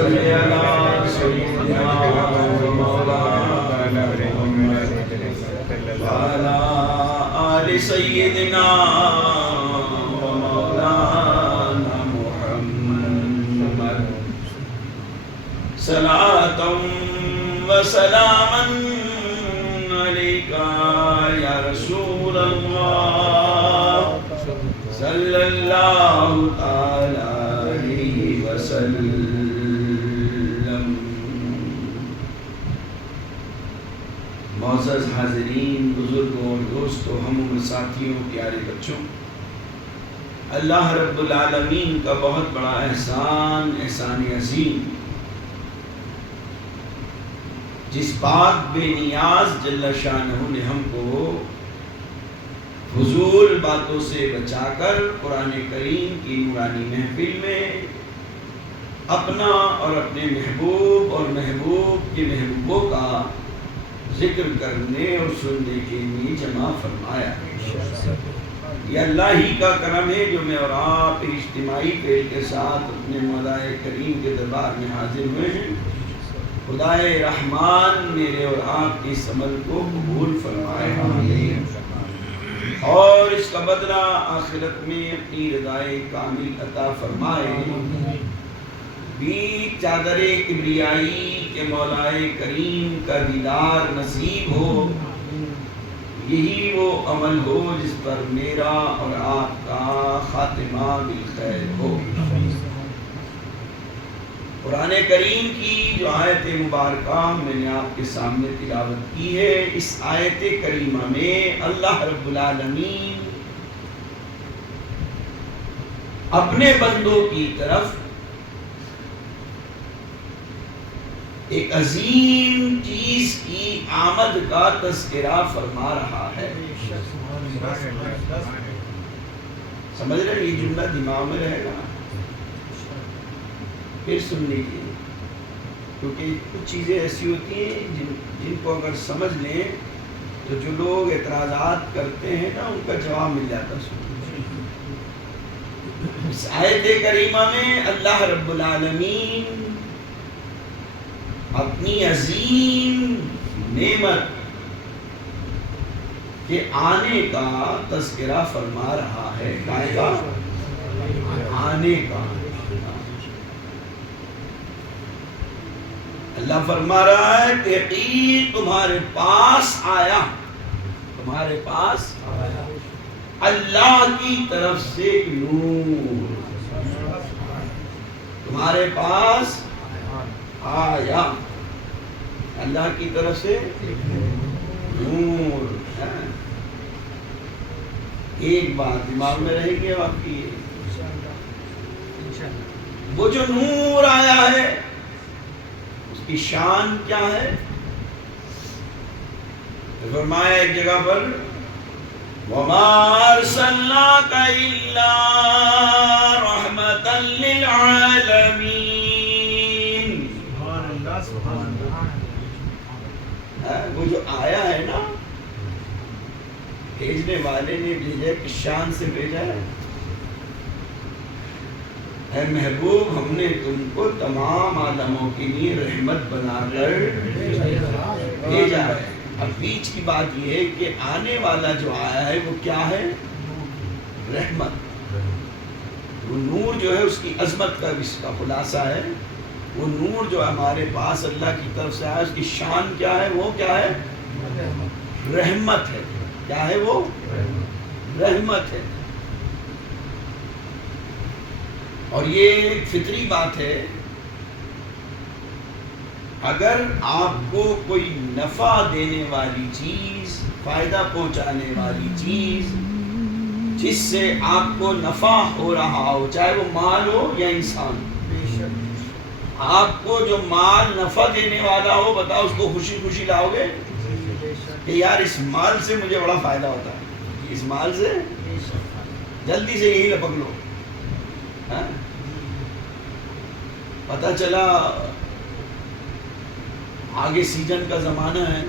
صل علی سیدنا و مولانا محمد وعلی آل سیدنا و مولانا محمد صلاۃ و سلاما علیکا یا رسول اللہ صلی اللہ تعالی علیہ وسلم۔ معزز حاضرین، بزرگوں، دوستوں، ہم عمر ساتھیوں، پیارے بچوں، اللہ رب العالمین کا بہت بڑا احسان عظیم، جس پاک بے نیاز جل شانہ نے ہم کو فضول باتوں سے بچا کر قرآن کریم کی نورانی محفل میں اپنا اور اپنے محبوب اور محبوب کے محبوبوں کا ذکر کرنے اور سننے کے لیے جمع فرمایا۔ یہ اللہ ہی کا کرم ہے جو میں اور آپ اجتماعی فعل کے ساتھ اپنے مولا کریم کے دربار میں حاضر ہوئے ہیں۔ خدائے رحمان میرے اور آپ کے اس عمل کو قبول فرمائے اور اس کا بدلہ آخرت میں اپنی رضائے کامل عطا فرمائے۔ بیچ چادر کبریائی کے مولا کریم کا دیدار نصیب ہو، یہی وہ عمل ہو جس پر میرا اور آپ کا خاتمہ بالخیر ہو۔ قرآن کریم کی جو آیت مبارکہ میں نے آپ کے سامنے تلاوت کی ہے، اس آیت کریمہ میں اللہ رب العالمین اپنے بندوں کی طرف ایک عظیم چیز کی آمد کا تذکرہ فرما رہا ہے۔ سمجھ رہے ہیں؟ یہ جملہ دماغ میں رہے گا، پھر سن لیجیے، کیونکہ کچھ چیزیں ایسی ہوتی ہیں جن کو اگر سمجھ لیں تو جو لوگ اعتراضات کرتے ہیں نا، ان کا جواب مل جاتا ہے۔ اس آیت کریمہ میں اللہ رب العالمین اپنی عظیم نعمت کے آنے کا تذکرہ فرما رہا ہے۔ کائے کا؟ آنے کا۔ اللہ فرما رہا ہے کہ یقین تمہارے پاس آیا، تمہارے پاس اللہ کی طرف سے ایک نور، تمہارے پاس آیا اللہ کی طرف سے نور۔ ایک بات دماغ میں رہے گی آپ کی، وہ جو نور آیا ہے اس کی شان کیا ہے؟ فرمایا ایک جگہ پر وَمَا أَرْسَلْنَاكَ إِلَّا رَحْمَةً لِلْعَالَمِينَ۔ وہ جو آیا ہے نا، بھیجنے والے نے بھیجا، کس شان سے بھیجا ہے؟ اے محبوب، ہم نے تم کو تمام عالموں کے لیے رحمت بنا کر بھیجا ہے۔ اب بیچ کی بات یہ ہے کہ آنے والا جو آیا ہے وہ کیا ہے؟ رحمت۔ وہ نور جو ہے اس کی عظمت کا اس کا خلاصہ ہے۔ وہ نور جو ہمارے پاس اللہ کی طرف سے آیا، اس کی شان کیا ہے؟ وہ کیا ہے؟ رحمت ہے۔ کیا ہے وہ؟ رحمت ہے۔ اور یہ ایک فطری بات ہے، اگر آپ کو کوئی نفع دینے والی چیز، فائدہ پہنچانے والی چیز، جس سے آپ کو نفع ہو رہا ہو، چاہے وہ مال ہو یا انسان، آپ کو جو مال نفع دینے والا ہو، بتاؤ اس کو خوشی خوشی لاؤ گے کہ یار اس مال سے مجھے بڑا فائدہ ہوتا ہے، اس مال سے جلدی سے یہی لپک لو۔ پتہ چلا آگے سیزن کا زمانہ ہے،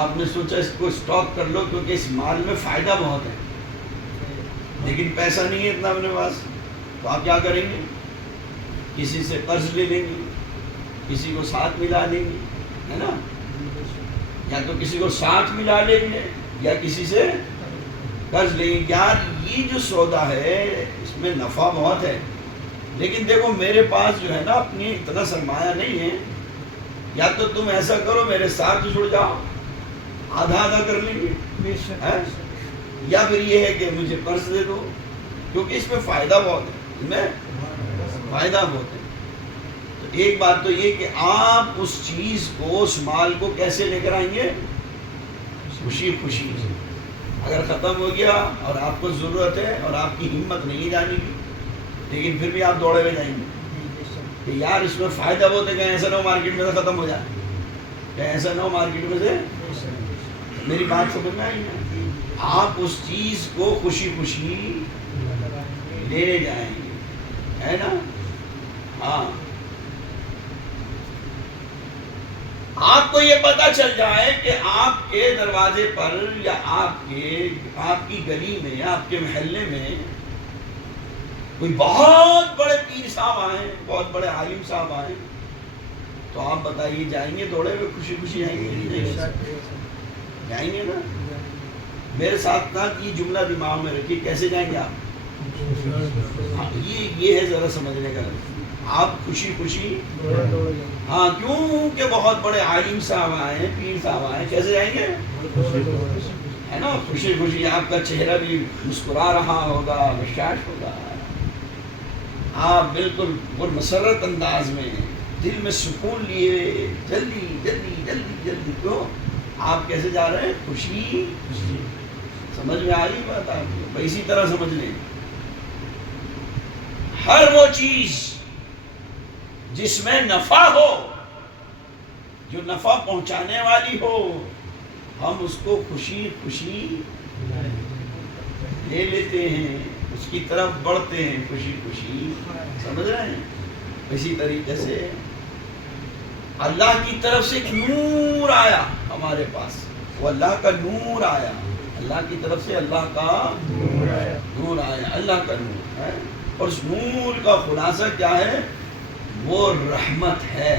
آپ نے سوچا اس کو اسٹاک کر لو کیونکہ اس مال میں فائدہ بہت ہے، لیکن پیسہ نہیں ہے اتنا اپنے پاس، تو آپ کیا کریں گے؟ کسی سے قرض لے لیں گے، کسی کو ساتھ ملا لیں گے، ہے نا، یا تو کسی کو ساتھ ملا لیں گے یا کسی سے قرض لیں گے. یار یہ جو سودا ہے اس میں نفع بہت ہے، لیکن دیکھو میرے پاس جو ہے نا اپنی اتنا سرمایہ نہیں ہے، یا تو تم ایسا کرو میرے ساتھ جڑ جاؤ، آدھا آدھا کر لیں گے، یا پھر یہ ہے کہ مجھے قرض دے دو، کیونکہ اس میں فائدہ بہت ہے، اس میں فائدہ بہت ہے. تو ایک بات تو یہ کہ آپ اس چیز کو، اس مال کو کیسے لے کر آئیں گے؟ خوشی خوشی سے. اگر ختم ہو گیا اور آپ کو ضرورت ہے اور آپ کی ہمت نہیں جانے کی، لیکن پھر بھی آپ دوڑے ہوئے جائیں گے کہ یار اس میں فائدہ بہت ہے، کہیں ایسا نہ ہو مارکیٹ میں سے ختم ہو جائے، کہیں ایسا نہ ہو مارکیٹ میں سے. میری بات سمجھ میں آئی نا؟ آپ اس چیز کو خوشی خوشی لینے جائیں گے، ہے نا. ہاں آپ کو یہ پتا چل جائے کہ آپ کے دروازے پر یا آپ کی گلی میں یا آپ کے محلے میں کوئی بہت بڑے پیر صاحب آئے، بہت بڑے عالم صاحب آئے، تو آپ بتائیے جائیں گے دوڑے ہوئے خوشی خوشی آئیں گے؟ جائیں گے نا. میرے ساتھ یہ جملہ دماغ میں رکھیے، کیسے جائیں گے آپ؟ یہ ہے ذرا سمجھنے کا. آپ خوشی خوشی، ہاں کیوں کہ بہت بڑے عالم صاحب آئے، پیر صاحب آئے، کیسے جائیں گے؟ ہے نا، خوشی خوشی. آپ کا چہرہ بھی مسکرا رہا ہوگا، بشاش ہوگا، آپ بالکل پرمسرت انداز میں دل میں سکون لیے، جلدی جلدی جلدی جلدی. کیوں؟ آپ کیسے جا رہے ہیں؟ خوشی. سمجھ میں آ رہی بات آپ کو؟ اسی طرح سمجھ لیں، ہر وہ چیز جس میں نفع ہو، جو نفع پہنچانے والی ہو، ہم اس کو خوشی خوشی لے لیتے ہیں، اس کی طرف بڑھتے ہیں خوشی خوشی. سمجھ رہے ہیں؟ اسی طریقے سے اللہ کی طرف سے ایک نور آیا ہمارے پاس، وہ اللہ کا نور آیا، اللہ کی طرف سے اللہ کا نور آیا، اللہ کا نور ہے. اور اس نور کا خلاصہ کیا ہے؟ وہ رحمت ہے.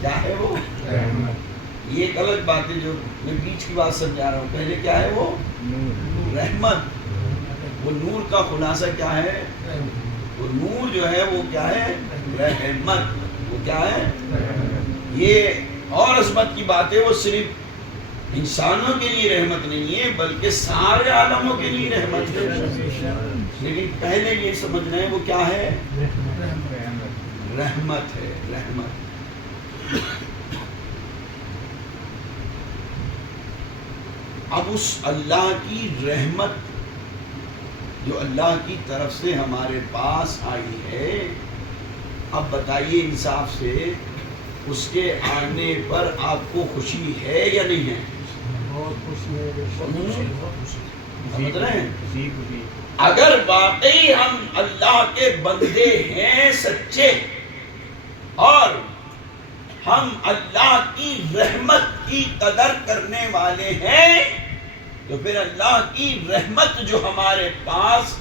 کیا ہے وہ؟ رحمت. یہ ایک الگ بات ہے جو میں بیچ کی بات سمجھا رہا ہوں. پہلے کیا ہے وہ؟ رحمت. وہ نور کا خلاصہ کیا ہے؟ وہ نور جو ہے وہ کیا ہے؟ رحمت. وہ کیا ہے؟ یہ اور عظمت کی بات ہے، وہ صرف انسانوں کے لیے رحمت نہیں ہے بلکہ سارے عالموں کے لیے رحمت ہے. لیکن پہلے یہ سمجھنا ہے وہ کیا ہے؟ رحمت ہے. رحمت. اب اس اللہ کی رحمت جو اللہ کی طرف سے ہمارے پاس آئی ہے، اب بتائیے انصاف سے اس کے آنے پر آپ کو خوشی ہے یا نہیں ہے؟ سمجھ رہے ہیں؟ اگر واقعی ہم اللہ کے بندے ہیں سچے، اور ہم اللہ کی رحمت کی قدر کرنے والے ہیں، تو پھر اللہ کی رحمت جو ہمارے پاس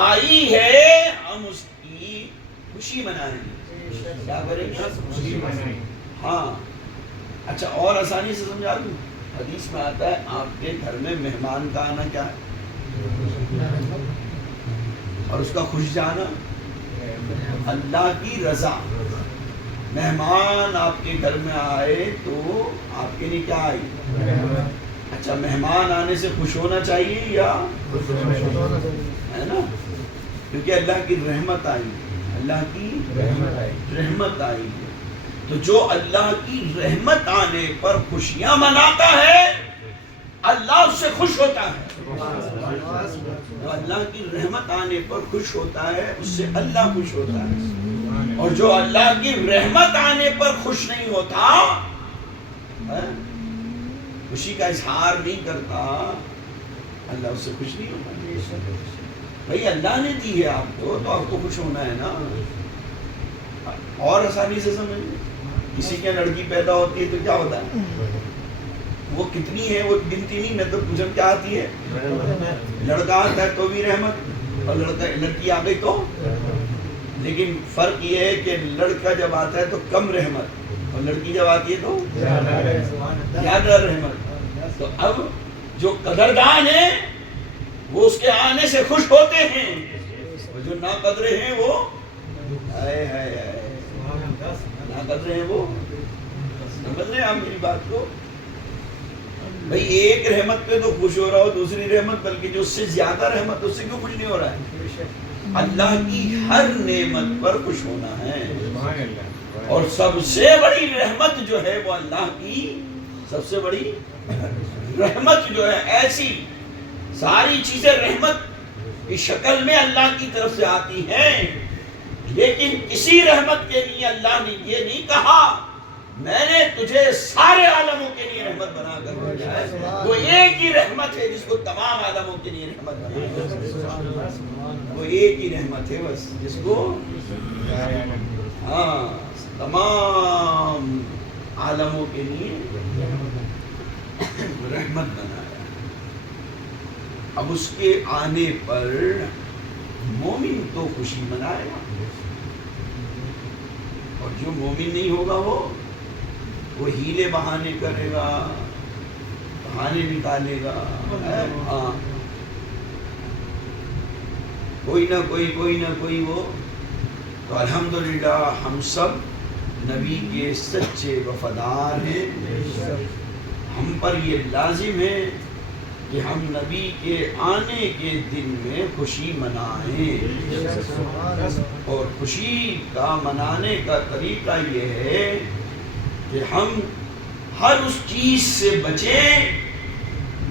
آئی ہے ہم اس کی خوشی منائیں گے. کیا کریں گے؟ خوشی منائیں. ہاں اچھا اور آسانی سے سمجھا دوں، حدیث میں آتا ہے آپ کے گھر میں مہمان کا آنا کیا ہے؟ اور اس کا خوش جانا اللہ کی رضا. مہمان آپ کے گھر میں آئے تو آپ کے لیے کیا آئی؟ اچھا مہمان آنے سے خوش ہونا چاہیے یا ہے نا، کیونکہ اللہ کی رحمت آئی، اللہ کی رحمت آئی ہے. تو جو اللہ کی رحمت آنے پر خوشیاں مناتا ہے اللہ اس سے خوش ہوتا ہے. جو اللہ کی رحمت آنے پر خوش ہوتا ہے اس سے اللہ خوش ہوتا ہے. اور جو اللہ کی رحمت آنے پر خوش نہیں ہوتا، خوشی کا اظہار نہیں کرتا، اللہ اس سے خوش نہیں ہوتا. بھائی اللہ نے دی ہے آپ کو تو آپ کو خوش ہونا ہے نا. اور آسانی سے سمجھ، کسی کے لڑکی پیدا ہوتی ہے تو کیا ہوتا ہے؟ وہ کتنی ہے وہ گنتی نہیں، میں تو پوچھا کیا آتی ہے؟ لڑکا آتا ہے تو بھی رحمت، اور لڑکی آ گئی تو. لیکن فرق یہ ہے کہ لڑکا جب آتا ہے تو کم رحمت، اور لڑکی جب آتی ہے تو زیادہ رحمت۔ تو اب جو قدردان ہیں وہ اس کے آنے سے خوش ہوتے ہیں، اور جو ناقدرے ہیں وہ ناقدرے ہیں وہ سمجھ رہے ہیں آپ میری بات کو؟ بھئی ایک رحمت پہ تو خوش ہو رہا ہو، دوسری رحمت بلکہ جو اس سے زیادہ رحمت اس سے کیوں خوش نہیں ہو رہا ہے؟ اللہ کی ہر نعمت پر خوش ہونا ہے، اور سب سے بڑی رحمت جو ہے وہ اللہ کی سب سے بڑی رحمت جو ہے، ایسی ساری چیزیں رحمت کی شکل میں اللہ کی طرف سے آتی ہیں، لیکن کسی رحمت کے لیے اللہ نے یہ نہیں کہا میں نے تجھے سارے عالموں کے لیے رحمت بنا کر بھیجا ہے۔ وہ ایک ہی رحمت ہے جس کو تمام عالموں کے لیے رحمت بنا ہے، وہ ایک ہی رحمت ہے بس جس کو تمام عالموں کے لیے رحمت بنایا۔ اب اس کے آنے پر مومن تو خوشی منائے گا، اور جو مومن نہیں ہوگا وہ ہیلے بہانے کرے گا، بہانے نکالے گا، کوئی نہ کوئی وہ۔ تو الحمدللہ ہم سب نبی کے سچے وفادار ہیں، ہم پر یہ لازم ہے کہ ہم نبی کے آنے کے دن میں خوشی منائیں، اور خوشی کا منانے کا طریقہ یہ ہے کہ ہم ہر اس چیز سے بچیں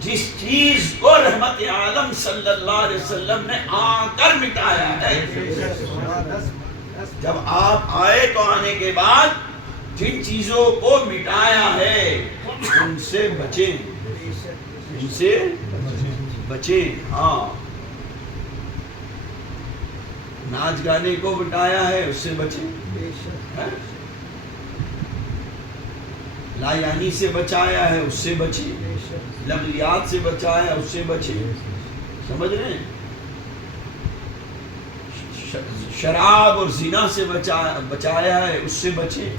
جس چیز کو رحمت عالم صلی اللہ علیہ وسلم نے آ کر مٹایا ہے۔ جب آپ آئے تو آنے کے بعد جن چیزوں کو مٹایا ہے ان سے بچیں، ان سے بچیں۔ ہاں، ناچ گانے کو مٹایا ہے اس سے بچیں، لا یعنی سے بچایا ہے اس سے بچیں، لغویات سے بچایا ہے اس سے بچیں، سمجھ رہے ہیں؟ شراب اور زنا سے بچایا ہے اس سے بچیں،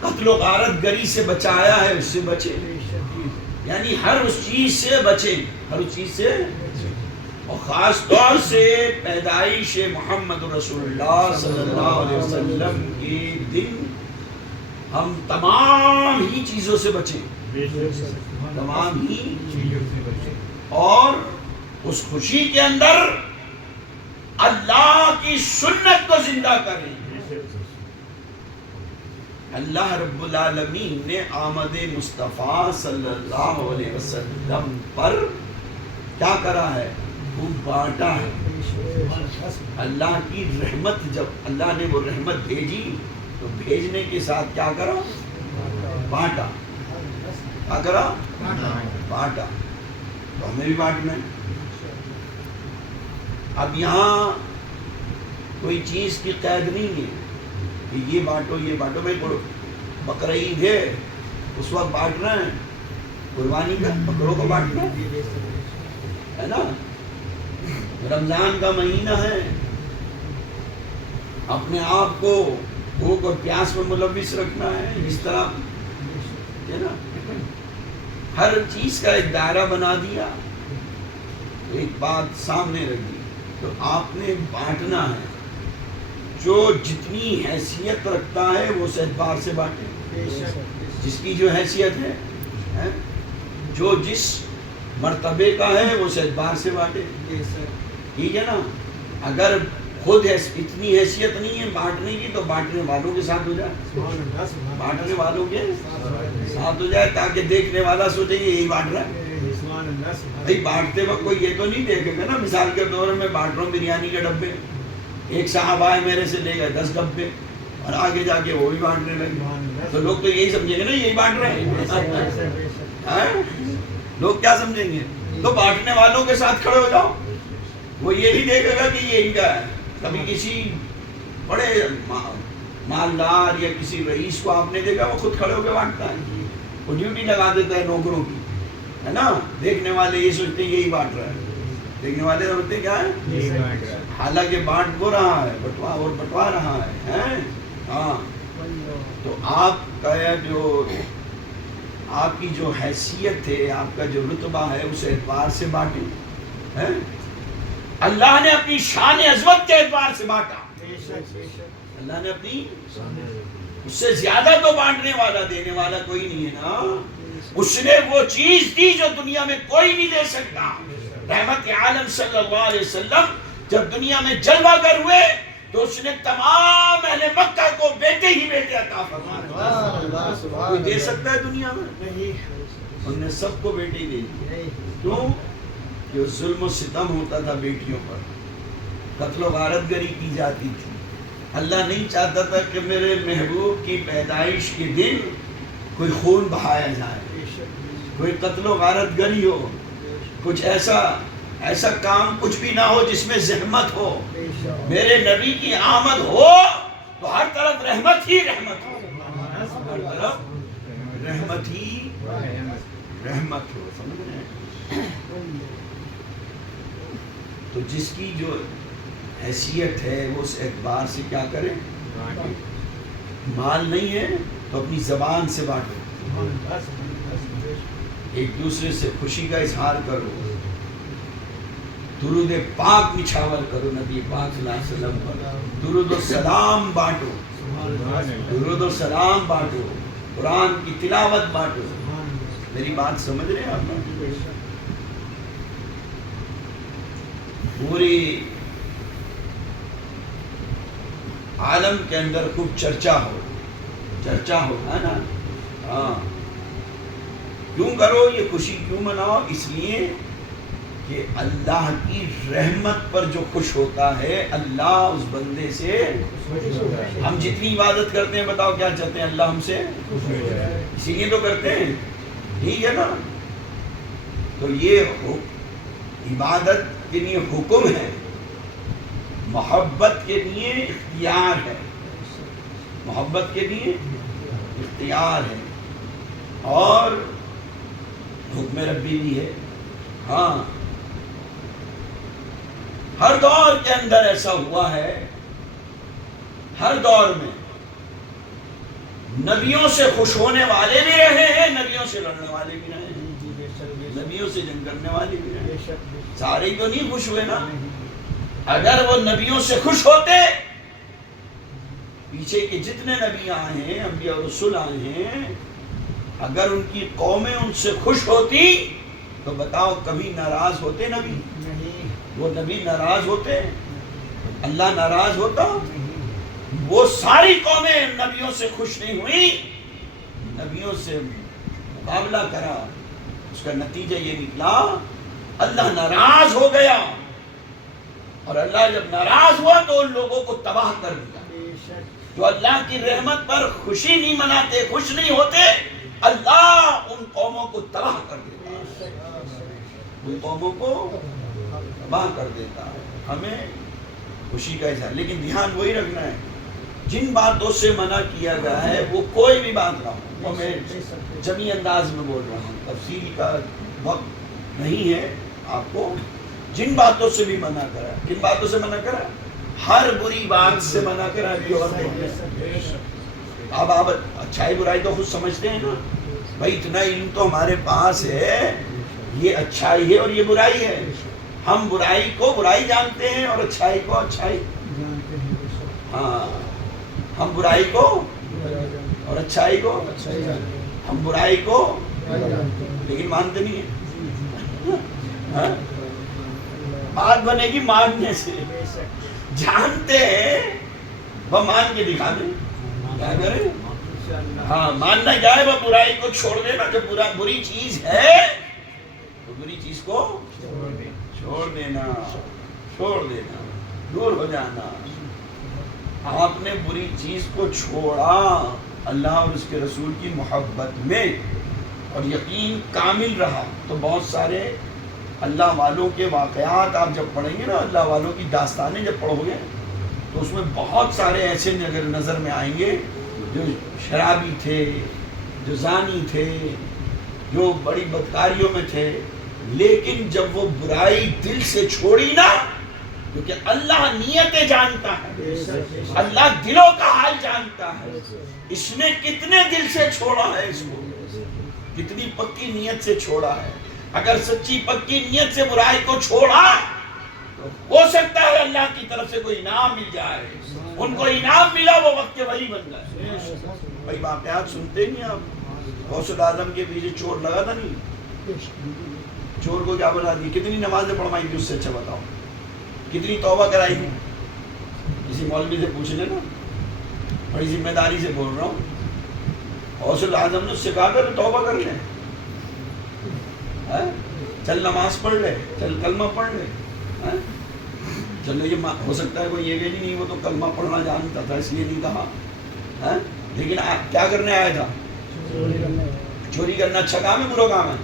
قتل و غارت گری سے بچایا ہے اس سے بچیں، یعنی ہر اس چیز سے بچیں، ہر اس چیز سے، اور خاص طور سے پیدائش محمد رسول اللہ صلی اللہ علیہ وسلم کے دن ہم تمام ہی چیزوں سے بچیں، تمام ہی، اور اس خوشی کے اندر اللہ کی سنت کو زندہ کریں۔ اللہ رب العالمین نے آمد مصطفیٰ صلی اللہ علیہ وسلم پر کیا کرا ہے؟ وہ بانٹا ہے۔ اللہ کی رحمت، جب اللہ نے وہ رحمت بھیجی تو بھیجنے کے ساتھ کیا کرا؟ بانٹا۔ کیا کرا؟ بانٹا۔ تو ہمیں بھی بانٹنا ہے۔ اب یہاں کوئی چیز کی قید نہیں ہے کہ یہ بانٹو یہ بانٹو۔ بھائی بقرہ عید ہے اس وقت بانٹنا ہے، قربانی کا بکروں کو بانٹنا ہے نا، رمضان کا مہینہ ہے، اپنے آپ کو بھوک اور پیاس میں ملوث رکھنا ہے، اس طرح ہے نا، ہر چیز کا ایک دائرہ بنا دیا، ایک بات سامنے رکھ دی، تو آپ نے بانٹنا ہے۔ جو جتنی حیثیت رکھتا ہے وہ اس اعتبار سے بانٹے، جس کی جو حیثیت ہے، جو جس مرتبے کا ہے وہ اس اعتبار سے بانٹے، ٹھیک ہے نا۔ اگر خود اتنی حیثیت نہیں ہے بانٹنے کی تو بانٹنے والوں کے ساتھ ہو جائے، بانٹنے والوں کے ساتھ ہو جائے، تاکہ دیکھنے والا سوچے کہ یہی بانٹ رہا ہے۔ بھائی بانٹتے وقت کوئی یہ تو نہیں دیکھے گا نا، مثال کے طور میں بانٹ رہا ہوں بریانی کے ڈبے، ایک صاحب آئے میرے سے لے گئے 10 ڈبے، اور آگے جا کے وہ بھی بانٹنے لگے، تو لوگ تو یہی سمجھیں گے نا یہی بانٹ رہے ہیں، لوگ کیا سمجھیں گے؟ تو بانٹنے والوں کے ساتھ کھڑے ہو جاؤ، وہ یہ نہیں دیکھے گا کہ یہ ان کا ہے۔ کبھی کسی بڑے مالدار یا کسی رئیس کو آپ نے دیکھا وہ خود کھڑے ہو کے بانٹتا ہے، وہ ڈیوٹی لگا دیتا ہے نوکروں کی، ہے نا، دیکھنے والے یہ سوچتے ہیں یہی بانٹ رہا ہے، دیکھنے والے سمجھتے کیا ہے؟ حالانکہ بانٹ وہ رہا ہے، بٹوا رہا ہے۔ ہاں، تو آپ کا جو آپ کی جو حیثیت ہے، آپ کا جو رتبہ ہے، اس اعتبار سے بانٹیں۔ اللہ نے اپنی شان عظمت کے اعتبار سے بانٹا، اللہ نے اپنی اس سے زیادہ تو بانٹنے والا دینے والا کوئی نہیں ہے نا۔ اس نے وہ چیز دی جو دنیا میں کوئی نہیں دے سکتا۔ رحمت عالم صلی اللہ علیہ وسلم جب دنیا میں جلوہ گر ہوئے تو اس نے تمام اہل مکہ کو بیٹے ہی بیٹے عطا فرمائے۔ کوئی دے سکتا ہے دنیا میں؟ انہوں نے سب کو بیٹے ہی دے دی۔ کیوں؟ کہ ظلم و ستم ہوتا تھا بیٹیوں پر، قتل و غارت گری کی جاتی تھی۔ اللہ نہیں چاہتا تھا کہ میرے محبوب کی پیدائش کے دن کوئی خون بہایا جائے، کوئی قتل و غارت گری ہو، کچھ ایسا کام کچھ بھی نہ ہو جس میں زحمت ہو۔ میرے نبی کی آمد ہو تو ہر طرف رحمت ہی رحمت ہو، ہر طرف رحمت ہی رحمت ہو، سمجھ رہے ہیں؟ تو جس کی جو حیثیت ہے وہ اس اعتبار سے کیا کرے؟ مال نہیں ہے تو اپنی زبان سے بانٹو، ایک دوسرے سے خوشی کا اظہار کرو، درود پاک نچھاور کرو نبی پاک صلی اللہ علیہ وسلم پر، درود و سلام بانٹو، درود و سلام بانٹو، قرآن کی تلاوت بانٹو۔ میری بات سمجھ رہے ہیں آپ؟ پوری عالم کے اندر خوب چرچا ہو ہے نا۔ ہاں، کیوں کرو یہ خوشی، کیوں مناؤ؟ اس لیے کہ اللہ کی رحمت پر جو خوش ہوتا ہے اللہ اس بندے سے، ہم جتنی عبادت کرتے ہیں بتاؤ کیا چاہتے ہیں؟ اللہ ہم سے اسی لیے تو کرتے ہیں، ٹھیک ہے نا؟ تو یہ عبادت کے لیے حکم ہے، محبت کے لیے اختیار ہے، محبت کے لیے اختیار ہے، اور حکم ربی بھی ہے۔ ہاں، ہر دور کے اندر ایسا ہوا ہے، ہر دور میں نبیوں سے خوش ہونے والے بھی رہے ہیں، نبیوں سے لڑنے والے بھی رہے ہیں، نبیوں سے جنگ کرنے والے بھی رہے ہیں۔ سارے ہی تو نہیں خوش ہوئے نا۔ اگر وہ نبیوں سے خوش ہوتے، پیچھے کے جتنے نبی آئے ہیں، انبیاء اور رسول آئے ہیں، اگر ان کی قومیں ان سے خوش ہوتی تو بتاؤ کبھی ناراض ہوتے نبی؟ وہ نبی ناراض ہوتے؟ اللہ ناراض ہوتا؟ وہ ساری قومیں نبیوں سے خوش نہیں ہوئی، نبیوں سے مقابلہ کرا، اس کا نتیجہ یہ نکلا اللہ ناراض ہو گیا، اور اللہ جب ناراض ہوا تو ان لوگوں کو تباہ کر دیا۔ جو اللہ کی رحمت پر خوشی نہیں مناتے، خوش نہیں ہوتے، اللہ ان قوموں کو تباہ کر دیتا ہے، ان قوموں کو تباہ کر دیتا ہے۔ ہمیں خوشی کا اظہار، لیکن دھیان وہی رکھنا ہے جن باتوں سے منع کیا گیا ہے وہ کوئی بھی بات نہ ہو، وہ میں جمی انداز میں بول رہا ہوں، تفصیل کا وقت نہیں ہے آپ کو۔ جن باتوں سے بھی منع کرا، کن باتوں سے منع کرا؟ ہر بری بات سے منع کرا۔ اب آپ اچھائی برائی تو خود سمجھتے ہیں نا بھائی، اتنا علم تو ہمارے پاس ہے، یہ اچھائی ہے اور یہ برائی ہے، ہم برائی کو برائی جانتے ہیں اور اچھائی کو اچھائی۔ ہاں، ہم برائی کو اور اچھائی کو، ہم برائی کو لیکن مانتے نہیں ہیں۔ بات بنے گی ماننے سے، جانتے ہیں وہ مان کے دکھا دیں، کیا کریں؟ ہاں، ماننا کیا ہے؟ وہ برائی کو چھوڑ دینا، جب بری چیز ہے تو بری چیز کو چھوڑ دینا، دور ہو جانا۔ آپ نے بری چیز کو چھوڑا اللہ اور اس کے رسول کی محبت میں، اور یقین کامل رہا، تو بہت سارے اللہ والوں کے واقعات آپ جب پڑھیں گے نا، اللہ والوں کی داستانیں جب پڑھو گے تو اس میں بہت سارے ایسے نظر میں آئیں گے جو شرابی تھے، جو زانی تھے، جو بڑی بدکاریوں میں تھے، لیکن جب وہ برائی دل سے چھوڑی نا، کیونکہ اللہ نیتیں جانتا ہے، اللہ دلوں کا حال جانتا ہے، اس نے کتنے دل سے چھوڑا ہے، اس کو کتنی پکی نیت سے چھوڑا ہے۔ اگر سچی پکی نیت سے برائی کو چھوڑا تو ہو سکتا ہے اللہ کی طرف سے کوئی انعام مل جائے۔ ان کو انعام ملا، وہ وقت کے ولی بن گئے۔ بھائی واقعات سنتے نہیں آپ؟ غوث الاعظم کے پیچھے چور لگا تھا نہیں؟ چور کو کیا بنا دی؟ کتنی نمازیں پڑھوائی تھی اس سے؟ اچھا بتاؤ، کتنی توبہ کرائی تھی؟ کسی مولوی سے پوچھ لینا، بڑی ذمہ داری سے بول رہا ہوں۔ غوث الاعظم نے اس سے کہا کہ توبہ کر لیں، چل نماز پڑھ لے، چل کلمہ پڑھ لے۔ چلو یہ ہو سکتا ہے کوئی یہ کہ نہیں وہ تو کلمہ پڑھنا جانتا تھا اس لیے نہیں کہا، لیکن آپ کیا کرنے آیا تھا؟ چوری کرنا اچھا کام ہے برا کام ہے؟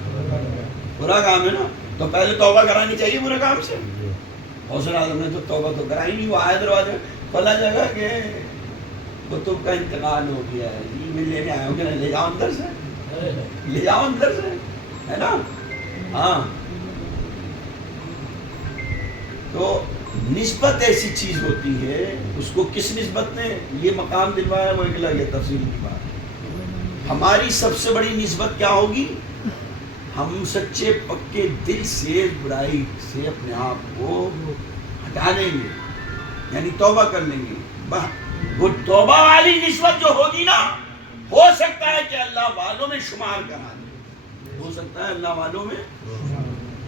برا کام ہے نا، تو پہلے توبہ کرانی چاہیے برا کام سے۔ غوث الاعظم نے تو توبہ تو کرائی نہیں، وہ آئے دروازے فلاں جگہ کہ کتب کا انتقال ہو گیا ہے، میں لینے آیا ہوں کہ لے جاؤ اندر سے، لے جاؤ اندر سے، ہے نا؟ ہاں، تو نسبت ایسی چیز ہوتی ہے، اس کو کس نسبت نے یہ مقام دلوایا وہ ایک الگ تفصیل کی بات۔ ہماری سب سے بڑی نسبت کیا ہوگی؟ ہم سچے پکے دل سے برائی سے اپنے آپ کو ہٹا لیں گے، یعنی توبہ کر لیں گے۔ وہ توبہ والی نسبت جو ہوگی نا، ہو سکتا ہے کہ اللہ والوں میں شمار کرا دے، ہو سکتا ہے اللہ والوں میں۔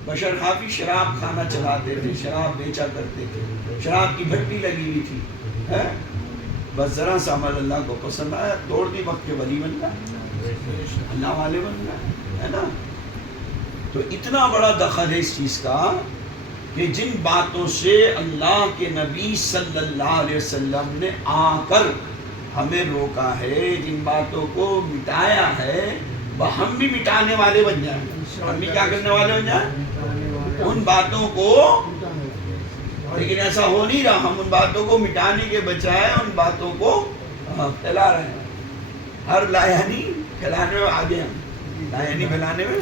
بشر حافی شراب کھانا چلاتے تھے، شراب بیچا کرتے تھے، شراب کی بھٹی لگی ہوئی تھی، بس ذرا سا عمل اللہ کو پسند آیا، توڑ دی، وقت کے ولی بن گئے، اللہ والے بن گئے، ہے نا؟ تو اتنا بڑا دخل ہے اس چیز کا کہ جن باتوں سے اللہ کے نبی صلی اللہ علیہ وسلم نے آ کر ہمیں روکا ہے، جن باتوں کو مٹایا ہے، وہ ہم بھی مٹانے والے بن جائیں۔ ہم بھی کیا کرنے والے بن جائیں؟ ان باتوں کو، لیکن ایسا ہو نہیں رہا، ہم ان باتوں کو مٹانے کے بجائے ان باتوں کو پھیلا رہے ہیں۔ ہر لایانی پھیلانے میں آگے، ہم لایانی پھیلانے میں۔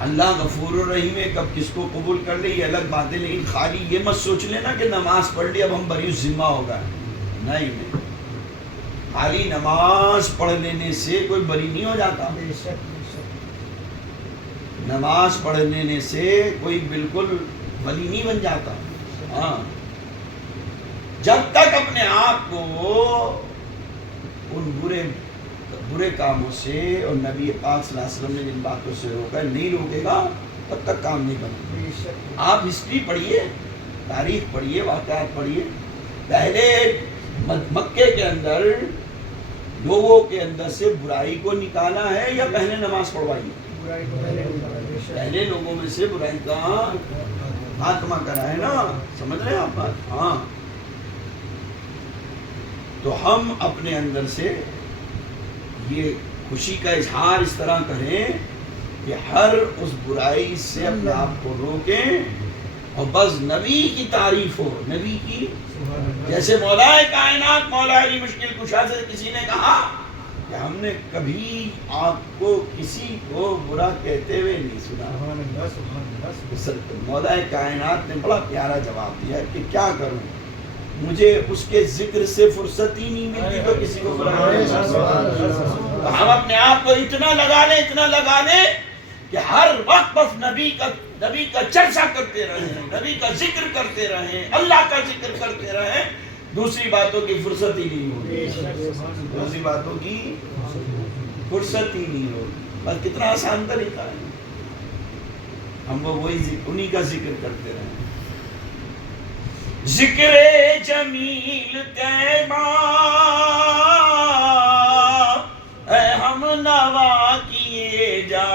اللہ غفور الرحیم ہے، کب کس کو قبول کر لے یہ الگ بات ہے، لیکن خالی یہ مت سوچ لینا کہ نماز پڑھ لی اب ہم بری ذمہ ہوگا، نہیں نہیں، خالی نماز پڑھ لینے سے کوئی بری نہیں ہو جاتا، نماز پڑھ لینے سے کوئی بالکل ولی نہیں بن جاتا۔ ہاں، جب تک اپنے آپ کو ان برے کاموں سے اور نبی پاک صلی اللہ علیہ وسلم نے جن باتوں سے روکا نہیں روکے گا تب تک کام نہیں بنے۔ آپ ہسٹری پڑھیے، تاریخ پڑھیے، واقعات پڑھیے، پہلے مکے کے اندر لوگوں کے اندر سے برائی کو نکالا ہے یا پہلے نماز پڑھوائی؟ پہلے لوگوں میں سے برائی کا خاتمہ کرا ہے نا، سمجھ رہے ہیں آپ بات؟ ہاں، تو ہم اپنے اندر سے یہ خوشی کا اظہار اس طرح کریں کہ ہر اس برائی سے اپنے آپ کو روکیں اور بس نبی کی تعریف ہو، نبی کی، جیسے مولا کائنات مولا علی مشکل کشا سے کسی نے کہا کہ ہم نے کبھی آپ کو کسی کو برا کہتے ہوئے نہیں سنا۔ مولا کائنات نے بڑا پیارا جواب دیا کہ کیا کروں، مجھے اس کے ذکر سے فرصت ہی نہیں ملتی تو کسی کو برا نہیں۔ ہم اپنے آپ کو اتنا لگا لیں کہ ہر وقت بس نبی کا چرچا کرتے رہیں، نبی کا ذکر کرتے رہیں، اللہ کا ذکر کرتے رہیں، دوسری باتوں کی فرصت ہی نہیں ہوگی، دوسری باتوں کی فرصت ہی نہیں ہوگی۔ بس کتنا آسان طریقہ ہے، ہم وہی انہی کا ذکر کرتے رہیں۔ ذکر جمیل تیمہ اے ہم نوا کیے جا،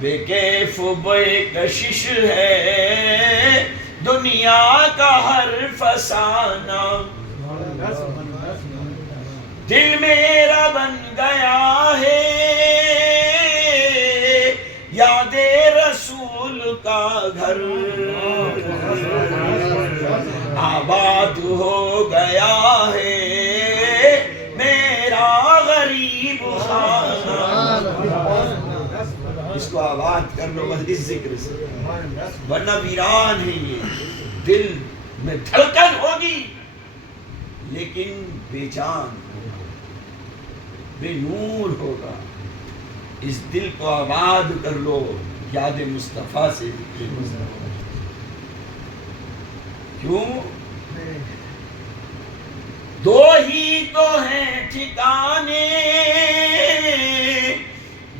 بے کیف و بے کشش ہے دنیا کا ہر فسانہ، دل میرا بن گیا ہے یاد رسول کا گھر، آباد ہو گیا ہے میرا غریب اس کو آباد کر لو بس اس ذکر سے، ورنہ ویران ہے یہ، دل میں دھڑکن ہوگی لیکن بے جان ہوگا، بے نور ہوگا۔ اس دل کو آباد کر لو یاد مصطفیٰ سے، ذکر مصطفیٰ۔ کیوں؟ دو ہی تو ہیں ٹھکانے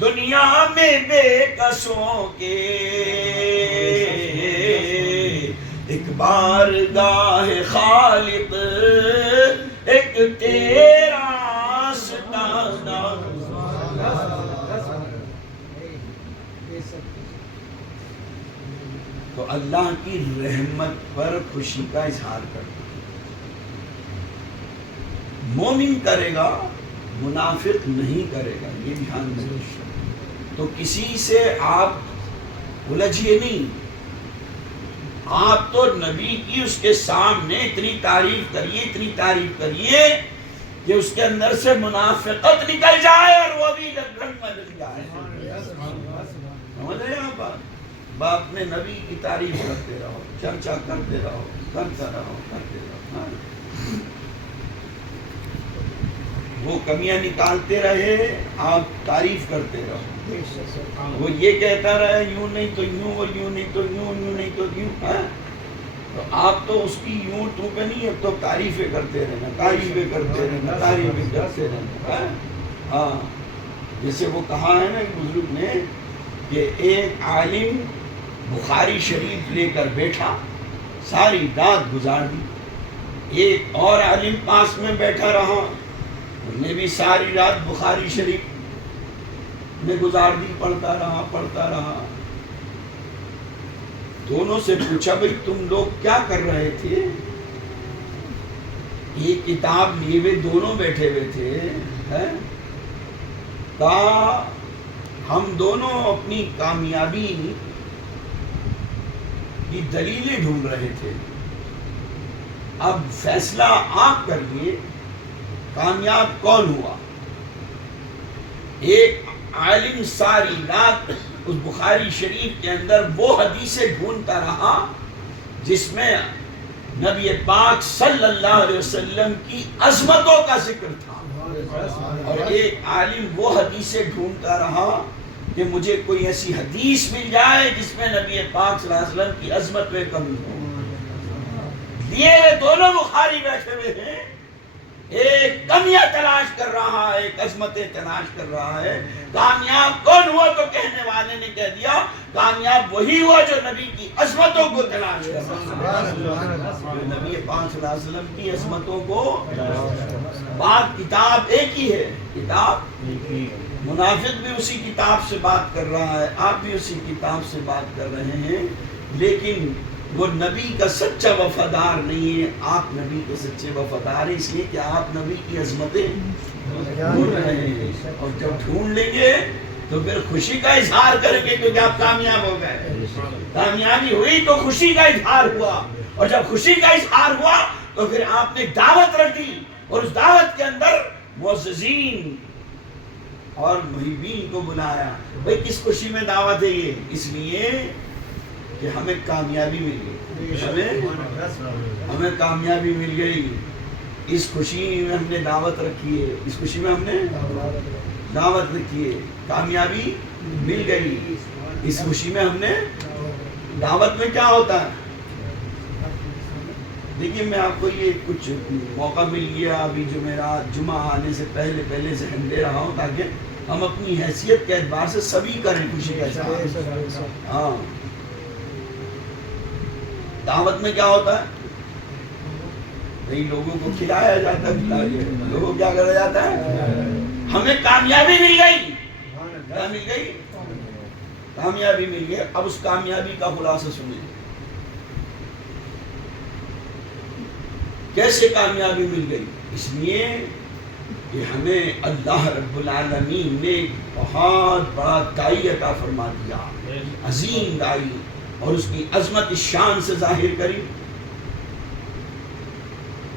دنیا میں بے کسوں کے، ایک بارگاہ خالق ایک تیرا آستانہ۔ تو اللہ کی رحمت پر خوشی کا اظہار کرنا مومن کرے گا، منافق نہیں کرے گا، یہ دھیان رکھیں۔ تو کسی سے آپ الجھیے نہیں، آپ تو نبی کی اس کے سامنے اتنی تعریف کریے، اتنی تعریف کریے کہ اس کے اندر سے منافقت نکل جائے اور وہ بھی رنگ میں مل جائے۔ سمجھ رہے ہیں آپ؟ باپ نے نبی کی تعریف کرتے رہو، چرچا کرتے رہو، کرتے رہو، وہ کمیاں نکالتے رہے، آپ تعریف کرتے رہو۔ وہ یہ کہتا رہے یوں نہیں تو یوں، اور یوں نہیں تو یوں، یوں نہیں تو یوں، تو آپ تو اس کی یوں تو پہ نہیں، اب تو تعریفیں کرتے رہنا، تعریفیں کرتے رہنا، تعریفیں کرتے رہنا۔ ہاں، جیسے وہ کہا ہے نا ایک بزرگ نے کہ ایک عالم بخاری شریف لے کر بیٹھا، ساری رات گزار دی۔ ایک اور عالم پاس میں بیٹھا رہا، انہوں نے بھی ساری رات بخاری شریف میں گزار دی، پڑھتا رہا۔ دونوں سے پوچھا بھئی تم لوگ کیا کر رہے تھے؟ یہ کتاب لیے ہوئے دونوں بیٹھے ہوئے تھے، کہا ہم دونوں اپنی کامیابی کی دلیلیں ڈھونڈ رہے تھے، اب فیصلہ آپ کریے کامیاب کون ہوا۔ ایک عالم ساری رات اس بخاری شریف کے اندر وہ حدیثیں ڈھونڈتا رہا جس میں نبی پاک صلی اللہ علیہ وسلم کی عظمتوں کا ذکر تھا، اور ایک عالم وہ حدیثیں ڈھونڈتا رہا کہ مجھے کوئی ایسی حدیث مل جائے جس میں نبی پاک صلی اللہ علیہ وسلم کی عظمت میں کمی ہو۔ لیے دونوں بخاری بیٹھے ہوئے ہیں، ایک کمیاں تلاش کر رہا ہے، ایک عظمتیں تلاش کر رہا ہے۔ کامیاب کون ہوا؟ تو کہنے والے نے کہہ دیا کامیاب وہی ہوا جو نبی کی عظمتوں کو تلاش کر رہا ہے، نبی پاک صلی اللہ علیہ وسلم کی عظمتوں کو۔ بات کتاب ایک ہی ہے، کتاب منافق بھی اسی کتاب سے بات کر رہا ہے، آپ بھی اسی کتاب سے بات کر رہے ہیں، لیکن وہ نبی کا سچا وفادار نہیں ہے، آپ نبی کے سچے وفادار ہیں، اس لیے کہ آپ نبی کی عظمتیں ڈھونڈ رہے ہیں، اور جب ڈھونڈ لیں گے تو پھر خوشی کا اظہار کریں گے کیونکہ آپ کامیاب ہو گئے۔ کامیابی ہوئی تو خوشی کا اظہار ہوا، اور جب خوشی کا اظہار ہوا تو پھر آپ نے دعوت رکھ دی، اور اس دعوت کے اندر معززین اور محبین کو بلایا۔ بھئی کس خوشی میں دعوت ہے یہ؟ اس لیے کہ ہمیں کامیابی مل گئی، ہمیں کامیابی مل گئی، اس خوشی میں ہم نے دعوت رکھی ہے، اس خوشی میں ہم نے دعوت رکھی ہے، کامیابی مل گئی، اس خوشی میں ہم نے دعوت میں کیا ہوتا ہے؟ دیکھیے میں آپ کو یہ کچھ موقع مل گیا ابھی جمعہ آنے سے پہلے سے ہم دے رہا ہوں تاکہ ہم اپنی حیثیت کے اعتبار سے سبھی کریں خوشی کا اظہار۔ ہاں، دعوت میں کیا ہوتا ہے؟ بھئی لوگوں کو کھلایا جاتا ہے، لوگوں کو کیا کرا جاتا ہے؟ ہمیں کامیابی مل گئی، کیا مل گئی؟ کامیابی مل گئی۔ اب اس کامیابی کا خلاصہ سنیں، کیسے کامیابی مل گئی؟ اس لیے کہ ہمیں اللہ رب العالمین نے بہت بڑا دائی عطا فرما دیا، عظیم دائی، اور اس کی عظمت شان سے ظاہر کری۔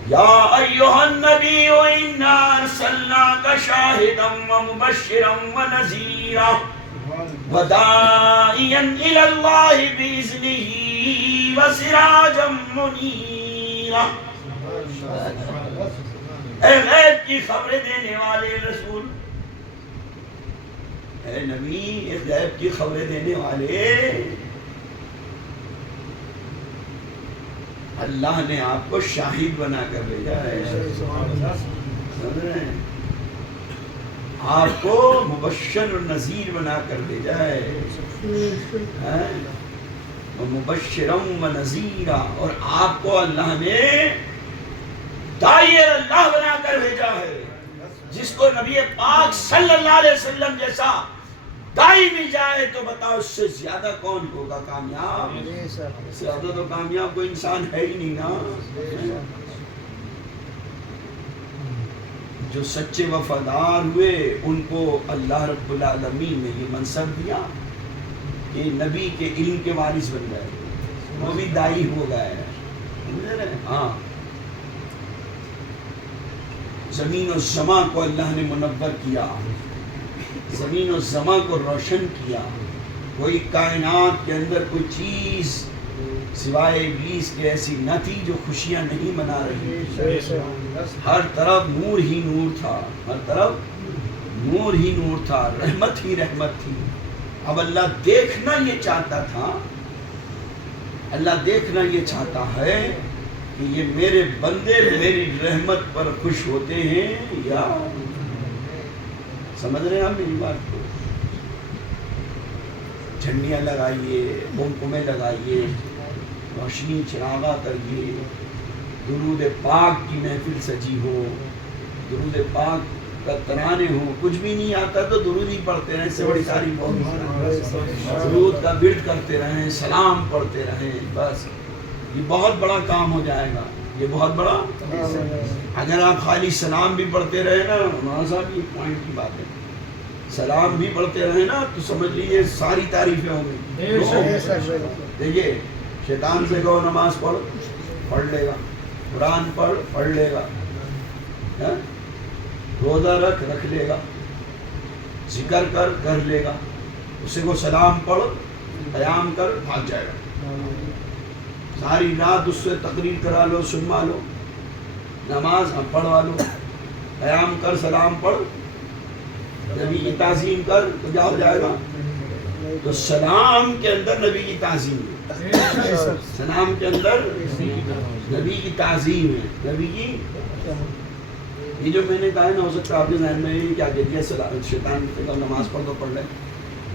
یا ایھا النبی انا ارسلناک شاہدا ومبشرا ونذیرا وداعیا الی اللہ باذنہ وسراجا منیرا. اے غیب کی خبریں دینے والے رسول، اے نبی اے غیب کی خبریں دینے والے، اللہ نے آپ کو شاہد بنا کر بھیجا ہے. سمجھ رہے ہیں؟ آپ کو مبشر و نذیر بنا کر بھیجا ہے. مبشرا و نذیرا، اور آپ کو اللہ نے داعی اللہ بنا کر بھیجا ہے. جس کو نبی پاک صلی اللہ علیہ وسلم جیسا داعی مل جائے تو بتاؤ اس سے زیادہ کون ہوگا کامیاب؟ زیادہ تو کامیاب کوئی انسان ہے ہی نہیں نا. جو سچے وفادار ہوئے ان کو اللہ رب العالمین نے یہ منصب دیا کہ نبی کے علم کے وارث بن گئے، وہ بھی داعی ہو گئے. ہاں، زمین و زمان کو اللہ نے منور کیا، زمین و زمان کو روشن کیا. کوئی کائنات کے اندر کوئی چیز سوائے ابلیس کے ایسی نہ تھی جو خوشیاں نہیں منا رہی تھی. ہر طرف نور ہی نور تھا، ہر طرف نور ہی نور تھا، رحمت ہی رحمت تھی. اب اللہ دیکھنا یہ چاہتا تھا، اللہ دیکھنا یہ چاہتا ہے کہ یہ میرے بندے میری رحمت پر خوش ہوتے ہیں یا. سمجھ رہے ہیں آپ میری بات کو؟ جھنڈیاں لگائیے، بمبمیں لگائیے، روشنی چراغا کریے، درود پاک کی محفل سجی ہو، درود پاک کا ترانے ہو. کچھ بھی نہیں آتا تو درود ہی پڑھتے رہیں، اس سے بڑی ساری درود کا ورد کرتے رہیں، سلام پڑھتے رہیں. بس یہ بہت بڑا کام ہو جائے گا، یہ بہت بڑا. اگر آپ خالی سلام بھی پڑھتے رہے نا، مولانا صاحب یہ پوائنٹ کی بات ہے، سلام بھی پڑھتے رہے نا تو سمجھ لیجیے ساری تعریفیں ہوں گی. دیکھیے شیطان سے کہو نماز پڑھ لے گا، قرآن پڑھ لے گا، روزہ رکھ لے گا، ذکر کر لے گا. اسے کو سلام پڑھ قیام کر بھاگ جائے گا. ساری رات اس سے تقریر کرا لو، سنوا لو، نماز پڑھوا لو، قیام کر، سلام پڑھ، نبی کی تعظیم کر تو کیا ہو جائے گا؟ تو سلام کے اندر نبی کی تعظیم ہے، سلام کے اندر نبی کی تعظیم ہے، نبی کی. یہ جو میں نے کہا ہے نا، ہو سکتا ہے آپ کے ذہن میں کیا کہہ دیا، شیطان سے نماز پڑھ تو پڑھ لے.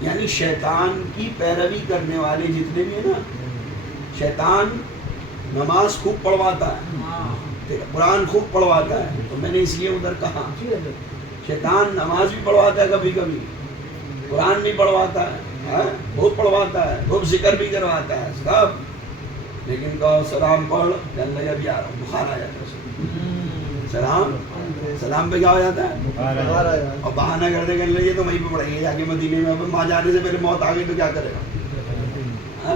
یعنی شیطان کی پیروی کرنے والے جتنے بھی ہیں نا، شیطان نماز خوب پڑھواتا ہے، قرآن خوب پڑھواتا ہے. تو میں نے اس لیے ادھر کہا شیطان نماز بھی پڑھواتا ہے، کبھی کبھی قرآن بھی پڑھواتا ہے، بہت پڑھواتا ہے، بہت ذکر بھی کرواتا ہے سب. لیکن کہو سلام پڑھ، کہنے لگا بھی بخار آ جاتا ہے. سلام پہ کیا ہو جاتا ہے؟ اور بہانہ کرتے کہنے لگے تو وہیں پہ پڑھیں گے جا کے مدینے میں. وہاں جانے سے پہلے موت آ گئی تو کیا کرے گا؟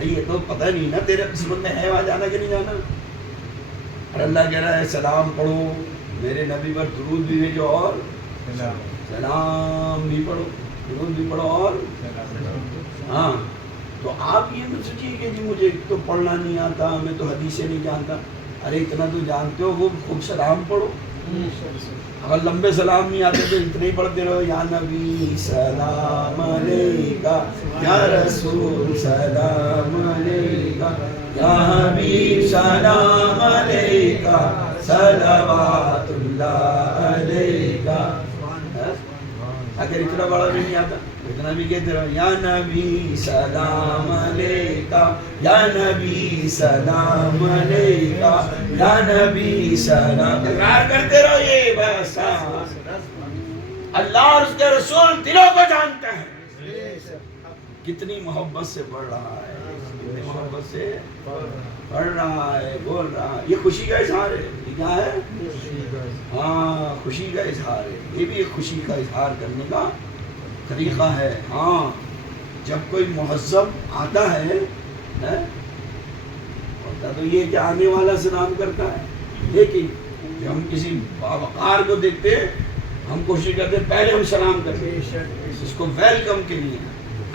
یہ تو پتہ نہیں نا تیرے قسمت میں ہے وہاں جانا کہ نہیں جانا. اور اللہ کہہ رہا ہے سلام پڑھو، میرے نبی پر درود بھی بھیجو اور سلام بھی پڑھو، درود بھی پڑھو اور. ہاں تو آپ یہ مت سوچیے کہ جی مجھے تو پڑھنا نہیں آتا، میں تو حدیثیں نہیں جانتا. ارے اتنا تو جانتے ہو، وہ خوب سلام پڑھو. اگر لمبے سلام نہیں آتے تو اتنے ہی پڑھتے رہو، یا نبی سلام علیکہ، یا رسول سلام علیکہ، یا حبیب سلام علیکہ، صلوات اللہ علیکہ. اگر اتنا بڑا بھی نہیں آتا اتنا بھی کہتے رہو، یا نبی سلام علیکہ، یا نبی سلام علیکہ، یا نبی سلام. تکرار کرتے رہو یہ بس. اللہ اور اس کے رسول دلوں کو جانتے ہیں کتنی محبت سے پڑھ رہا ہے، کتنی محبت سے پڑھ رہا ہے، بول رہا ہے. یہ خوشی کا اظہار ہے. یہ کیا ہے؟ ہاں خوشی کا اظہار ہے. یہ بھی ایک خوشی کا اظہار کرنے کا طریقہ ہے. ہاں جب کوئی مہذب آتا ہے ہوتا تو یہ کہ آنے والا سلام کرتا ہے، لیکن جب ہم کسی باوقار کو دیکھتے ہیں ہم کوشش کرتے ہیں پہلے ہم سلام کرتے ہیں، اس کو ویلکم کے لیے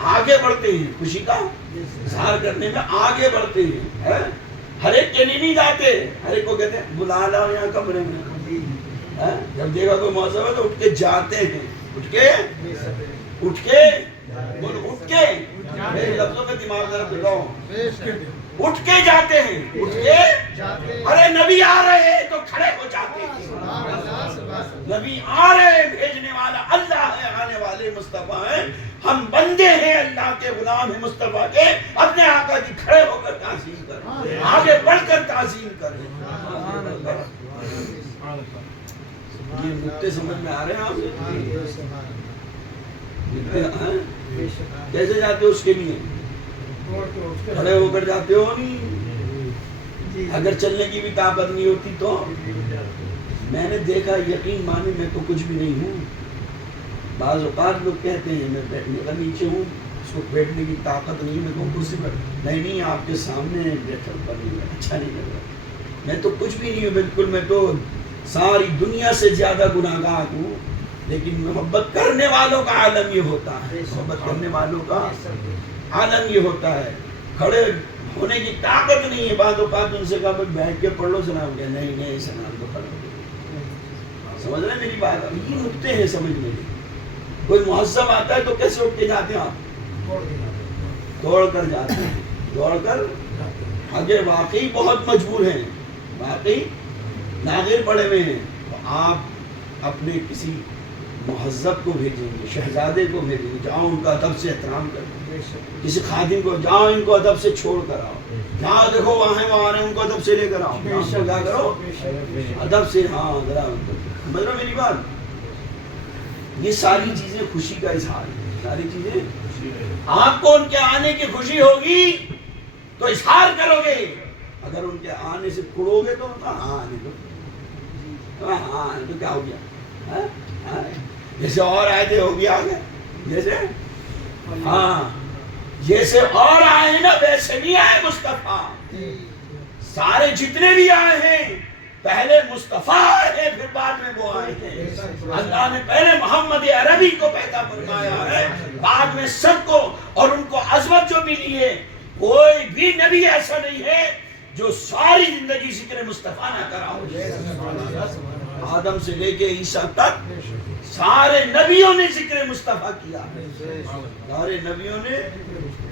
آگے بڑھتے ہیں، خوشی کا اظہار کرنے میں آگے بڑھتے ہیں۔ ہر ایک کے لیے نہیں جاتے، ہر ایک کو کہتے ہیں بلا لاؤ یہاں کمرے میں، جب دیکھا کوئی موسم ہے تو اٹھ کے جاتے ہیں، اٹھ کے بولو اٹھ کے، میرے لفظوں کا دماغ ذرا بتاؤ، اٹھ کے جاتے ہیں، اٹھ کے، ارے نبی آ رہے ہیں تو کھڑے ہو جاتے ہیں، نبی آ رہے ہیں، بھیجنے والا اللہ ہے، آنے والے مصطفیٰ ہیں، ہم بندے ہیں اللہ کے، غلام ہیں مصطفیٰ کے، اپنے آقا کی کھڑے ہو کر تعظیم کریں، آگے بڑھ کر تعظیم کریں۔ یہ نقطے سمجھ میں آ رہے ہیں آپ کیسے جاتے ہو اس کے لیے؟ کھڑے ہو کر جاتے ہو نہیں؟ اگر چلنے کی بھی طاقت نہیں ہوتی تو میں نے دیکھا، یقین مانے میں تو کچھ بھی نہیں ہوں، بعض اوقات لوگ کہتے ہیں میں بیٹھنے کا نیچے ہوں، اس کو بیٹھنے کی طاقت نہیں، میں کہوں کرسی پر نہیں آپ کے سامنے بیٹھا پر نہیں، اچھا نہیں لگ رہا، میں تو کچھ بھی نہیں ہوں بالکل، میں تو ساری دنیا سے زیادہ گناہگار ہوں، لیکن محبت کرنے والوں کا عالم یہ ہوتا ہے، محبت کرنے والوں کا عالم یہ ہوتا ہے، کھڑے ہونے کی طاقت نہیں ہے، بعض اوقات ان سے کہا میں بیٹھ کے پڑھ لو سلام، کیا نہیں سلام تو پڑھ لو، سمجھ رہے میری بات؟ یہ نقطے ہیں سمجھنے کے۔ کوئی مہذب آتا ہے تو کیسے اٹھ کے جاتے ہیں آپ؟ دوڑ کر جاتے ہیں، دوڑ کر، اگر واقعی بہت مجبور ہیں، واقعی ناغر پڑے ہوئے ہیں، تو آپ اپنے کسی مہذب کو بھیجیں گے، شہزادے کو بھیجیں گے، جاؤ ان کا ادب سے احترام کرو، کسی خادم کو جاؤ ان کو ادب سے چھوڑ کر آؤ، جہاں دیکھو وہاں رہے ان کو ادب سے لے کر آؤ، کیا کرو ادب سے، ہاں ذرا سمجھ رہا میری بات؟ یہ ساری چیزیں خوشی کا اظہار ہے، ساری چیزیں آپ کو ان کے آنے کی خوشی ہوگی تو اظہار کرو گے، اگر ان کے آنے سے کڑو گے تو ہاں آنے دو، ہاں تو کیا ہو گیا، جیسے اور آئے تھے ہو گیا آگے، جیسے ہاں جیسے اور آئے ہیں نا ویسے بھی آئے مصطفیٰ، سارے جتنے بھی آئے ہیں پہلے مصطفیٰ آئے پھر بعد میں وہ آئے ہیں، اللہ نے پہلے محمد عربی کو پیدا فرمایا ہے، بعد میں سب کو، اور ان کو عظمت جو ملی ہے، کوئی بھی نبی ایسا نہیں ہے جو ساری زندگی ذکر مصطفیٰ نہ کرا ہو، آدم سے لے کے عیسیٰ تک سارے نبیوں نے ذکر مصطفیٰ کیا ہے، سارے نبیوں نے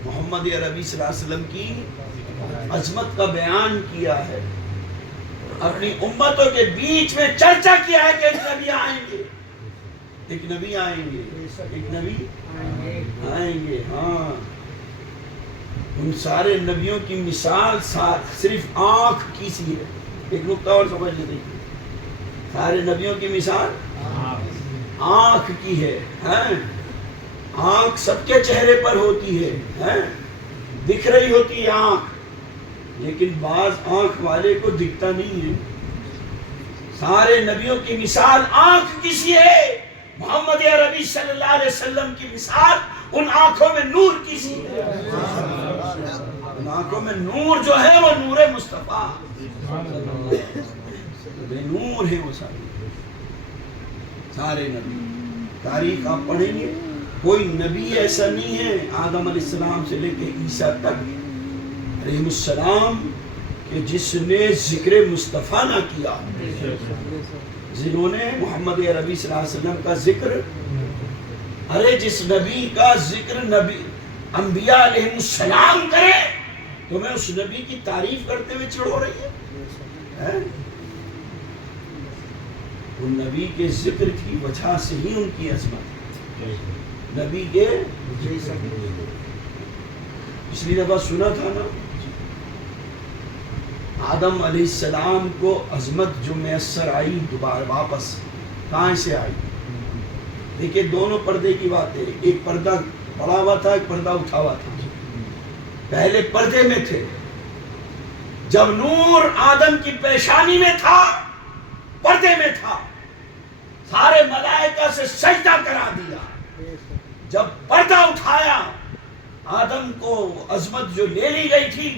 محمد عربی صلی اللہ علیہ وسلم کی عظمت کا بیان کیا ہے، اپنی امتوں کے بیچ میں چرچا کیا ہے کہ ایک نبی آئیں گے، ایک نبی آئیں گے، ایک نبی آئیں گے، ہاں ان سارے نبیوں کی مثال صرف آنکھ کی سی ہے، ایک نقطہ اور سمجھ لیتے ہیں، سارے نبیوں کی مثال آنکھ کی ہے، آنکھ سب کے چہرے پر ہوتی ہے، دکھ رہی ہوتی ہے آنکھ، لیکن بعض آنکھ والے کو دکھتا نہیں ہے، سارے نبیوں کی مثال آنکھ کسی ہے، محمد عربی صلی اللہ علیہ وسلم کی مثال ان آنکھوں میں نور کسی ہے، ان آنکھوں میں نور جو ہے وہ نور مصطفیٰ، بے نور ہے وہ سارے نبی، تاریخ آپ پڑھیں گے کوئی نبی ایسا نہیں ہے آدم علیہ السلام سے لے کے عیسیٰ تک علیہ السلام کہ جس نے ذکر مصطفیٰ نہ کیا، جنہوں نے محمد عربی صلی اللہ علیہ وسلم کا ذکر، ارے جس نبی کا ذکر نبی انبیاء علیہ السلام کرے تو میں اس نبی کی تعریف کرتے ہوئے چڑھ ہو رہی ہے، ان نبی کے ذکر کی وجہ سے ہی ان کی عظمت، نبی کے پچھلی دفعہ سنا تھا نا، آدم علیہ السلام کو عظمت جو میسر آئی دوبارہ واپس کہاں سے آئی؟ دیکھیں دونوں پردے کی بات ہے، ایک پردہ پڑا ہوا تھا، ایک پردہ اٹھا ہوا تھا، پہلے پردے میں تھے، جب نور آدم کی پیشانی میں تھا پردے میں تھا، سارے ملائکہ سے سجدہ کرا دیا، جب پردہ اٹھایا آدم کو عظمت جو لے لی گئی تھی،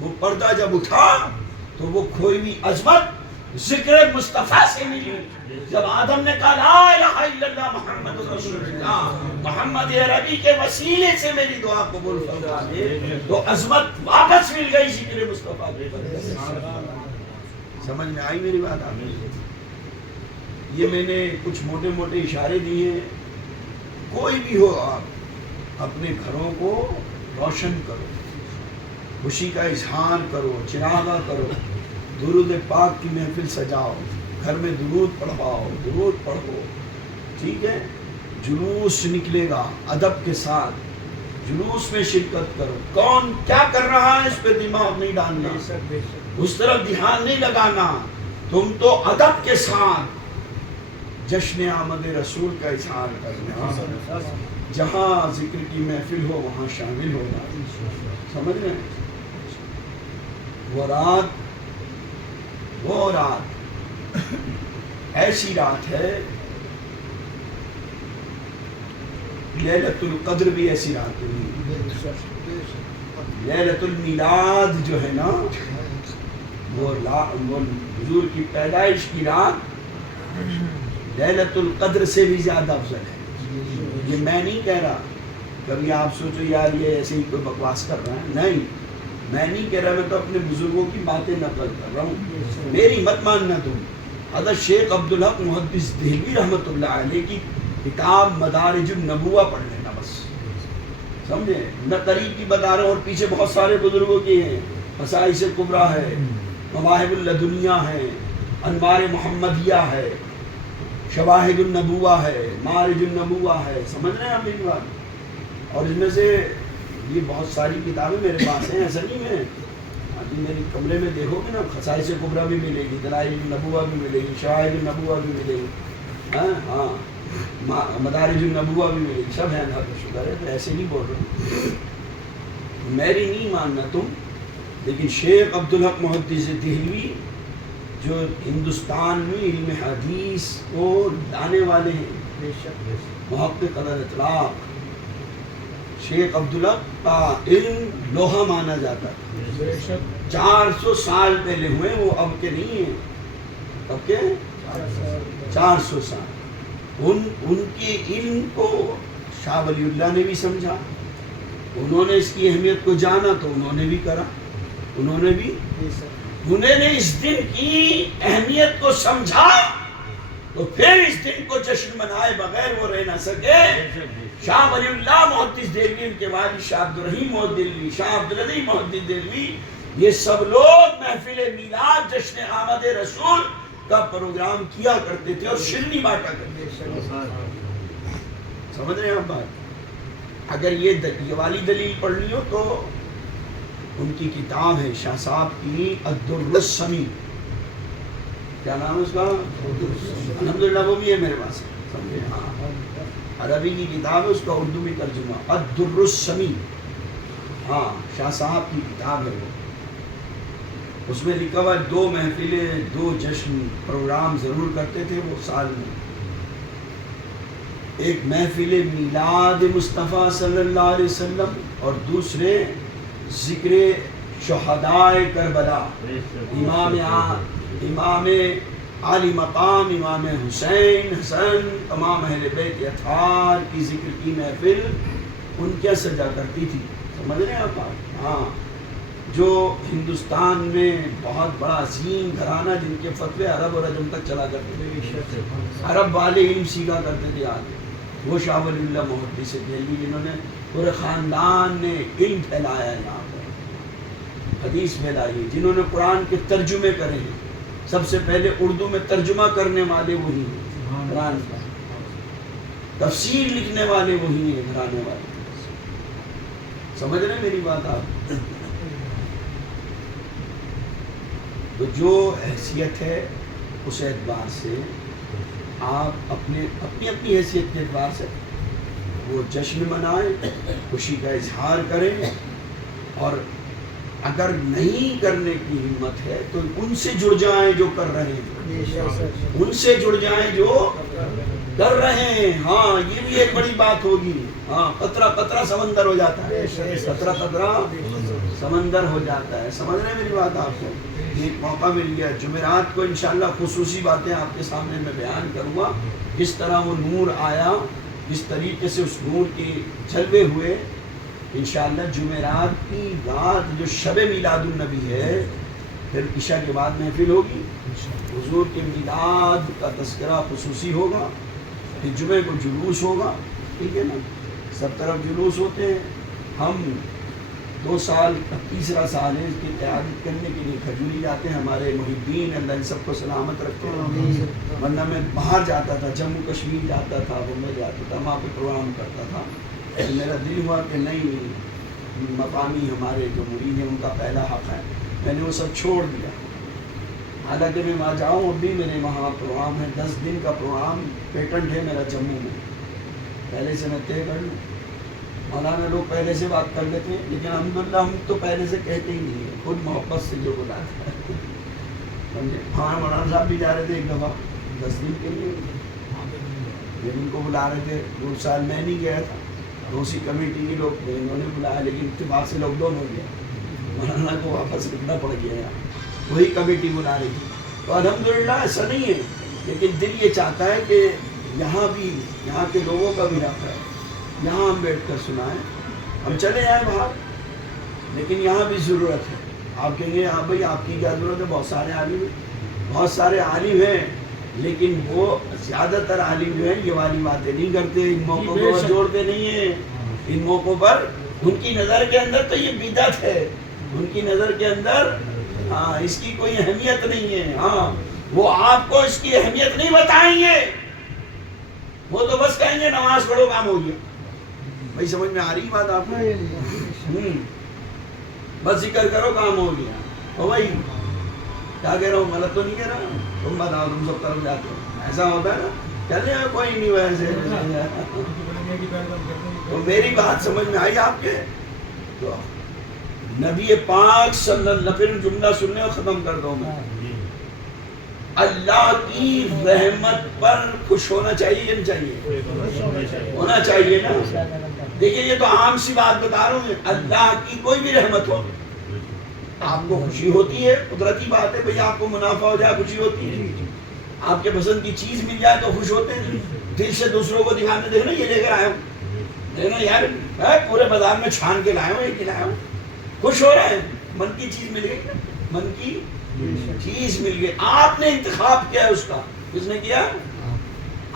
وہ پردہ جب اٹھا تو وہ کھوئی ہوئی عظمت ذکر مصطفیٰ سے ملی. جب آدم نے کہا لا الہ الا اللہ محمد رسول اللہ، محمد عربی کے وسیلے سے میری دعا قبول فرما دے، تو عظمت واپس مل گئی ذکر مصطفیٰ کے. سمجھ میں آئی میری بات؟ آپ یہ میں نے کچھ موٹے موٹے اشارے دیے. کوئی بھی ہو آپ اپنے گھروں کو روشن کرو، خوشی کا اظہار کرو، چراغاں کرو، درود پاک کی محفل سجاؤ، گھر میں درود پڑھواؤ، درود پڑھو، ٹھیک ہے. جلوس نکلے گا ادب کے ساتھ، جلوس میں شرکت کرو. کون کیا کر رہا ہے اس پہ دماغ نہیں ڈالنا، اس طرف دھیان نہیں لگانا. تم تو ادب کے ساتھ جشن آمد رسول کا اظہار کرنا، جہاں ذکر کی محفل ہو وہاں شامل ہونا. سمجھ رہے ہیں؟ وہ رات ایسی رات ہے، لیلۃ القدر بھی ایسی رات نہیں. لیلۃ المیلاد جو ہے نا، وہ حضور کی پیدائش کی رات لیلۃ القدر سے بھی زیادہ افضل ہے. یہ میں نہیں کہہ رہا. کبھی آپ سوچو یار یہ ایسے ہی کوئی بکواس کر رہا ہے. نہیں، میں نہیں کہہ رہا، میں تو اپنے بزرگوں کی باتیں نقل کر رہا ہوں. میری مت ماننا تم. حضرت شیخ عبدالحق محدث دہلوی رحمۃ اللہ علیہ کی کتاب مدارج النبوہ پڑھ لینا بس. سمجھے؟ میں قریب کی بتا رہا ہوں، اور پیچھے بہت سارے بزرگوں کے ہیں. خصائص کبریٰ ہے، مواہب اللدنیہ ہے، انوار محمدیہ ہے، شواہد النبوہ ہے، معارج النبوہ ہے. سمجھ رہے ہیں آپ میری بات؟ اور اس میں سے یہ بہت ساری کتابیں میرے پاس ہیں. ایسا نہیں میں ابھی میری کمرے میں دیکھو گے نا، خصائص کبریٰ بھی ملے گی، دلائل النبوہ بھی ملے گی، شواہد النبوہ بھی ملے گی، ہاں مدارج النبوہ بھی ملے گی، سب ہے. اللہ کا شکر ہے. تو ایسے نہیں بول رہا ہوں، میری نہیں ماننا تم. لیکن شیخ عبدالحق محدث دہلوی جو ہندوستان میں علم حدیث کو لانے والے ہیں، محقق الاطلاق، شیخ عبدالحق کا علم لوہا مانا جاتا ہے. 400 سال پہلے ہوئے وہ، اب کے نہیں ہیں. اب کے 400 سال. ان کے علم کو شاہ ولی اللہ نے بھی سمجھا، انہوں نے اس کی اہمیت کو جانا تو انہوں نے بھی کرا. انہوں نے اس دن کی اہمیت کو سمجھا تو پھر اس دن کو جشن منائے بغیر وہ رہ نہ سکے. شاہ ولی اللہ محدث دہلوی، ان کے والد شاہ عبدالرحیم محدث دہلوی، شاہ عبدالعزیز محدث دہلوی، یہ سب لوگ محفل میلاد جشن آمد رسول کا پروگرام کیا کرتے تھے اور شیرنی بانٹا کرتے تھے. سمجھ رہے ہیں آپ بات؟ اگر یہ والی دلیل پڑھنی ہو تو ان کی کتاب ہے شاہ صاحب کی الدر السمی. کیا نام ہے اس کا؟ الحمدللہ وہ بھی ہے میرے پاس. سمجھے؟ ہاں، عربی کی کتاب ہے، اس کا اردو میں ترجمہ الدر السمی. ہاں، شاہ صاحب کی کتاب ہے وہ. اس میں لکھا ہوا 2 محفلیں، 2 جشن پروگرام ضرور کرتے تھے وہ سال میں. ایک محفل میلاد مصطفیٰ صلی اللہ علیہ وسلم اور دوسرے ذکر شہداء کربلا، امام عالی مقام امام حسین، حسن، تمام اہل بیت اطہار کی ذکر کی محفل ان کیا سجا کرتی تھی. سمجھ رہے ہیں آپ؟ ہاں، جو ہندوستان میں بہت بڑا عظیم گھرانہ جن کے فتوے عرب اور عجم تک چلا کرتے تھے، عرب والے علم سیکھا کرتے تھے آگے، وہ شاہ ولی اللہ محدث دہلوی، جنہوں نے پورے خاندان نے علم پھیلایا یہاں پر، حدیث پھیلائی، جنہوں نے قرآن کے ترجمے کرے ہیں. سب سے پہلے اردو میں ترجمہ کرنے والے وہی ہیں قرآن کا، تفسیر لکھنے والے وہی ہیں گھرانے والے. سمجھ رہے ہیں میری بات آپ؟ تو جو حیثیت ہے اس اعتبار سے آپ اپنی حیثیت کے اعتبار سے وہ جشن منائیں، خوشی کا اظہار کریں، اور اگر نہیں کرنے کی ہمت ہے تو ان سے جڑ جائیں جو کر رہے ہیں، ان سے جڑ جائیں جو ڈر رہے ہیں. ہاں یہ بھی ایک بڑی بات ہوگی. ہاں قطرہ قطرہ سمندر ہو جاتا ہے, قطرہ قطرہ سمندر ہو جاتا ہے. سمجھ رہے ہیں میری بات آپ کو؟ ایک موقع مل گیا. جمعرات کو انشاءاللہ خصوصی باتیں آپ کے سامنے میں بیان کروں گا, کس طرح وہ نور آیا, کس طریقے سے اس نور کے جلوے ہوئے. انشاءاللہ جمعرات کی رات جو شب میلاد النبی ہے, پھر عشاء کے بعد محفل ہوگی, حضور کے میلاد کا تذکرہ خصوصی ہوگا, پھر جمعے کو جلوس ہوگا. ٹھیک ہے نا, سب طرف جلوس ہوتے ہیں. ہم 2 سال تیسرا سال ہے اس کی قیادت کرنے کے لیے کھجوری جاتے ہیں. ہمارے محبین اللہ ان سب کو سلامت رکھتے ہیں. ورنہ میں باہر جاتا تھا, جموں کشمیر جاتا تھا, بمبئی جاتا تھا, وہاں پہ پروگرام کرتا تھا. میرا دل ہوا کہ نہیں, مقامی ہمارے جو مرید ہیں ان کا پہلا حق ہے. میں نے وہ سب چھوڑ دیا. حالانکہ میں وہاں جاؤں, اب بھی میرے وہاں پروگرام ہے, 10 دن کا پروگرام پیٹنٹ ہے میرا جموں میں. پہلے سے میں طے کر لوں. مولانا لوگ پہلے سے بات کر لیتے ہیں, لیکن الحمدللہ ہم تو پہلے سے کہتے ہی نہیں ہیں, خود محبت سے جو بلاتے ہیں. ہاں مولانا صاحب بھی جا رہے تھے ایک دفعہ 10 دن کے لیے, جب ان کو بلا رہے تھے. 2 سال میں نہیں گیا تھا, اسی کمیٹی کے لوگ تھے, انہوں نے بلایا, لیکن اتفاق سے لاک ڈاؤن ہو گیا. مولانا کو واپس رکنا پڑ گیا, وہی کمیٹی بلا رہی تھی. تو الحمدللہ ایسا نہیں ہے, لیکن دل یہ چاہتا ہے کہ یہاں بھی, یہاں کے لوگوں کا بھی حق ہے, یہاں ہم بیٹھ کر سنائیں. ہم چلے جائیں باہر, لیکن یہاں بھی ضرورت ہے. آپ کہیں گے ہاں بھائی آپ کی کیا ضرورت ہے, بہت سارے عالم ہیں, بہت سارے عالم ہیں, لیکن وہ زیادہ تر عالم جو ہیں یہ والی باتیں نہیں کرتے, ان موقعوں پر جوڑتے نہیں ہیں. ان موقعوں پر ان کی نظر کے اندر تو یہ بدعت ہے, ان کی نظر کے اندر ہاں اس کی کوئی اہمیت نہیں ہے. ہاں وہ آپ کو اس کی اہمیت نہیں بتائیں گے, وہ تو بس کہیں گے نماز پڑھو کام ہو گیا. بھائی سمجھ میں آ رہی بات آپ کو؟ بس ذکر کرو کام ہو گیا. او بھائی کیا کہہ رہا ہوں, غلط تو نہیں کہہ رہا؟ تم بتاؤ, تم سب طرف جاتے ہو, ایسا ہوتا ہے نا, چلے کوئی نہیں ویسے. تو میری بات سمجھ میں آئی آپ کے؟ تو نبی پاک صلی اللہ علیہ وسلم, پھر جملہ سننے اور ختم کر دو میں. اللہ کی رحمت پر خوش ہونا چاہیے یا نہیں چاہیے؟ ہونا چاہیے نا. دیکھیے یہ تو عام سی بات بتا رہا ہوں, اللہ کی کوئی بھی رحمت ہو آپ کو خوشی ہوتی ہے, قدرتی بات ہے. بھئی آپ کو منافع ہو جائے خوشی ہوتی ہے, آپ کے پسند کی چیز مل جائے تو خوش ہوتے ہیں. دل سے دوسروں کو دکھانے, دیکھنا یہ لے کر آیا ہوں, دیکھنا یار پورے بازار میں چھان کے لایا ہوں, یہ کھلایا ہوں, خوش ہو رہے ہیں. من کی چیز مل گئی, من کی چیز مل گئی. آپ نے انتخاب کیا ہے اس کا. کس نے کیا؟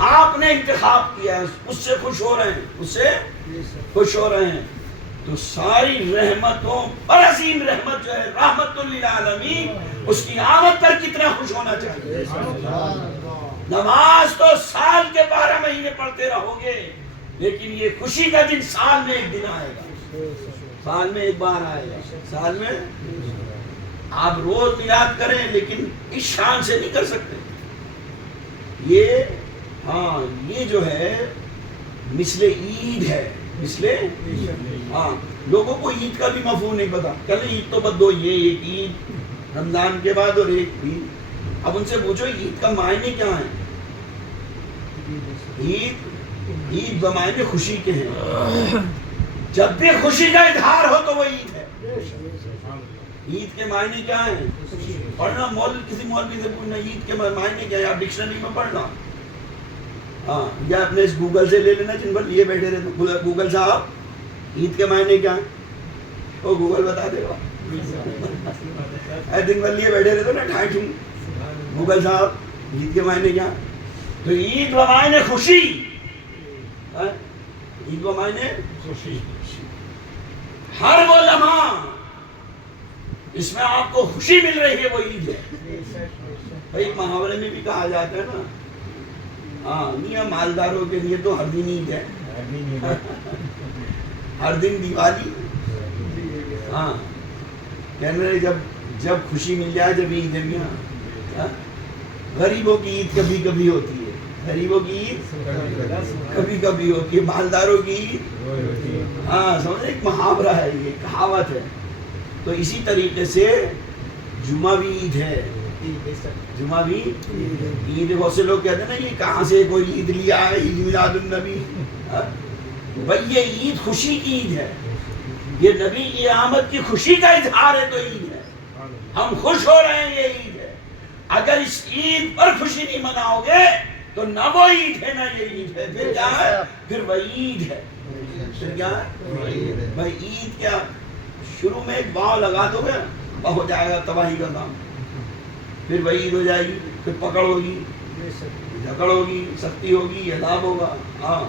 آپ نے انتخاب کیا ہے, اس سے خوش ہو رہے ہیں, اس سے خوش ہو رہے ہیں. تو ساری رحمتوں پر عظیم رحمت جو ہے رحمت للعالمین, اس کی آمد پر کتنا خوش ہونا چاہیے. نماز تو سال کے 12 مہینے پڑھتے رہو گے, لیکن یہ خوشی کا دن سال میں ایک دن آئے گا, سال میں ایک بار آئے گا. سال میں آپ روز میلاد کریں, لیکن اس شان سے نہیں کر سکتے. یہ ہاں یہ جو ہے مثل عید ہے, مثل ہاں. لوگوں کو عید کا بھی مفہوم نہیں پتا. چلے عید تو بس 2 ہی ہے, ایک عید رمضان کے بعد اور ایک عید. اب ان سے پوچھو عید کا معنی کیا ہے. عید بمعنی خوشی کے ہیں. جب بھی خوشی کا اظہار ہو تو وہ عید ہے. عید کے معنی کیا ہیں؟ پڑھنا, کسی مولوی سے پوچھنا عید کے معنی کیا ہے, آپ ڈکشنری میں پڑھنا. ہاں یا اپنے اس گوگل سے لے لینا, جن پر لیے بیٹھے رہے, گوگل صاحب عید کے معنی کیا ہیں, وہ گوگل بتا دے گا. دن بھر لیے بیٹھے رہتے نا ٹھائی ٹھوں, گوگل صاحب عید کے معنی کیا. تو عید بمعنی خوشی, عید بمعنی خوشی. ہر وہ لمحہ اس میں آپ کو خوشی مل رہی ہے وہ عید ہے. بھائی محاورے میں بھی کہا جاتا ہے نا, ہاں میاں مالداروں کے لیے تو ہر دن عید ہے, ہر دن دیوالی. ہاں کہنے جب خوشی مل جائے جب عید ہے میاں. غریبوں کی عید کبھی کبھی ہوتی ہے, غریبوں کی عید کبھی کبھی ہوتی ہے, مالداروں کی عید ہاں سمجھے ایک محاورہ ہے, یہ کہاوت ہے. تو اسی طریقے سے جمعہ بھی عید ہے, جمعہ بھی عید ہے۔ بہت سے لوگ کہتے ہیں نا یہ کہاں سے کوئی عید لیا ہے، عید میلاد النبی۔ بھائی یہ عید خوشی کی عید ہے، یہ نبی کی آمد کی خوشی کا اظہار ہے تو عید ہے، ہم خوش ہو رہے ہیں، یہ عید ہے۔ اگر اس عید پر خوشی نہیں مناؤ گے تو نہ وہ عید ہے نہ یہ عید ہے، پھر کیا ہے؟ پھر وعید ہے۔ پھر کیا ہے؟ بھائی عید کیا، شروع میں ایک واو لگا دو گے ہو جائے گا تباہی کا کام، پھر وعید ہو جائے گی، پھر پکڑ ہوگی، جھکڑ ہوگی، سختی ہوگی، عذاب ہوگا۔ ہاں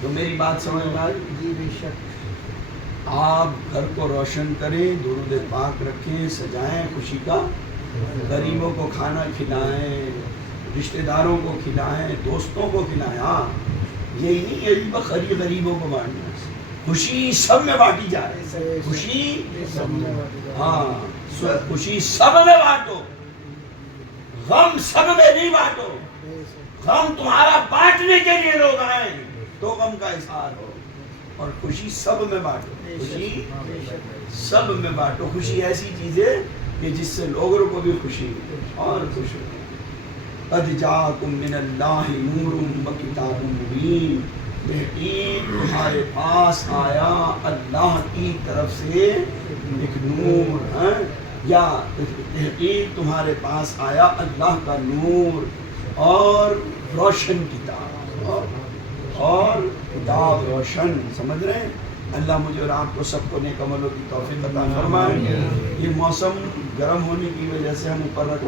تو میری بات سمجھ میں آئی؟ جی بے شک۔ آپ گھر کو روشن کریں، درود پاک رکھیں، سجائیں، خوشی کا، غریبوں کو کھانا کھلائیں، رشتہ داروں کو کھلائیں، دوستوں کو کھلائیں۔ ہاں یہی نہیں ہے بخری غریبوں کو بانٹنا، خوشی سب میں بانٹی جا رہی ہے، خوشی ہاں خوشی سب میں بانٹو، غم سب میں نہیں بانٹو۔ غم تمہارا بانٹنے کے لیے لوگ آئیں تو غم کا اظہار ہو، اور خوشی سب میں بانٹو، خوشی سب میں بانٹو۔ خوشی ایسی چیز ہے کہ جس سے لوگوں کو بھی خوشی ملے اور خوش ہو۔ قد جاءکم من اللہ نور و کتاب مبین، بہترین تمہارے پاس آیا اللہ کی طرف سے ایک نور ہے، یا تحقیق تمہارے پاس آیا اللہ کا نور اور روشن کتاب، اور کتاب روشن، سمجھ رہے ہیں؟ اللہ مجھے اور آپ کو سب کو نیک عملوں کی توفیق عطا فرمائے۔ یہ موسم گرم ہونے کی وجہ سے ہم اوپر رکھتے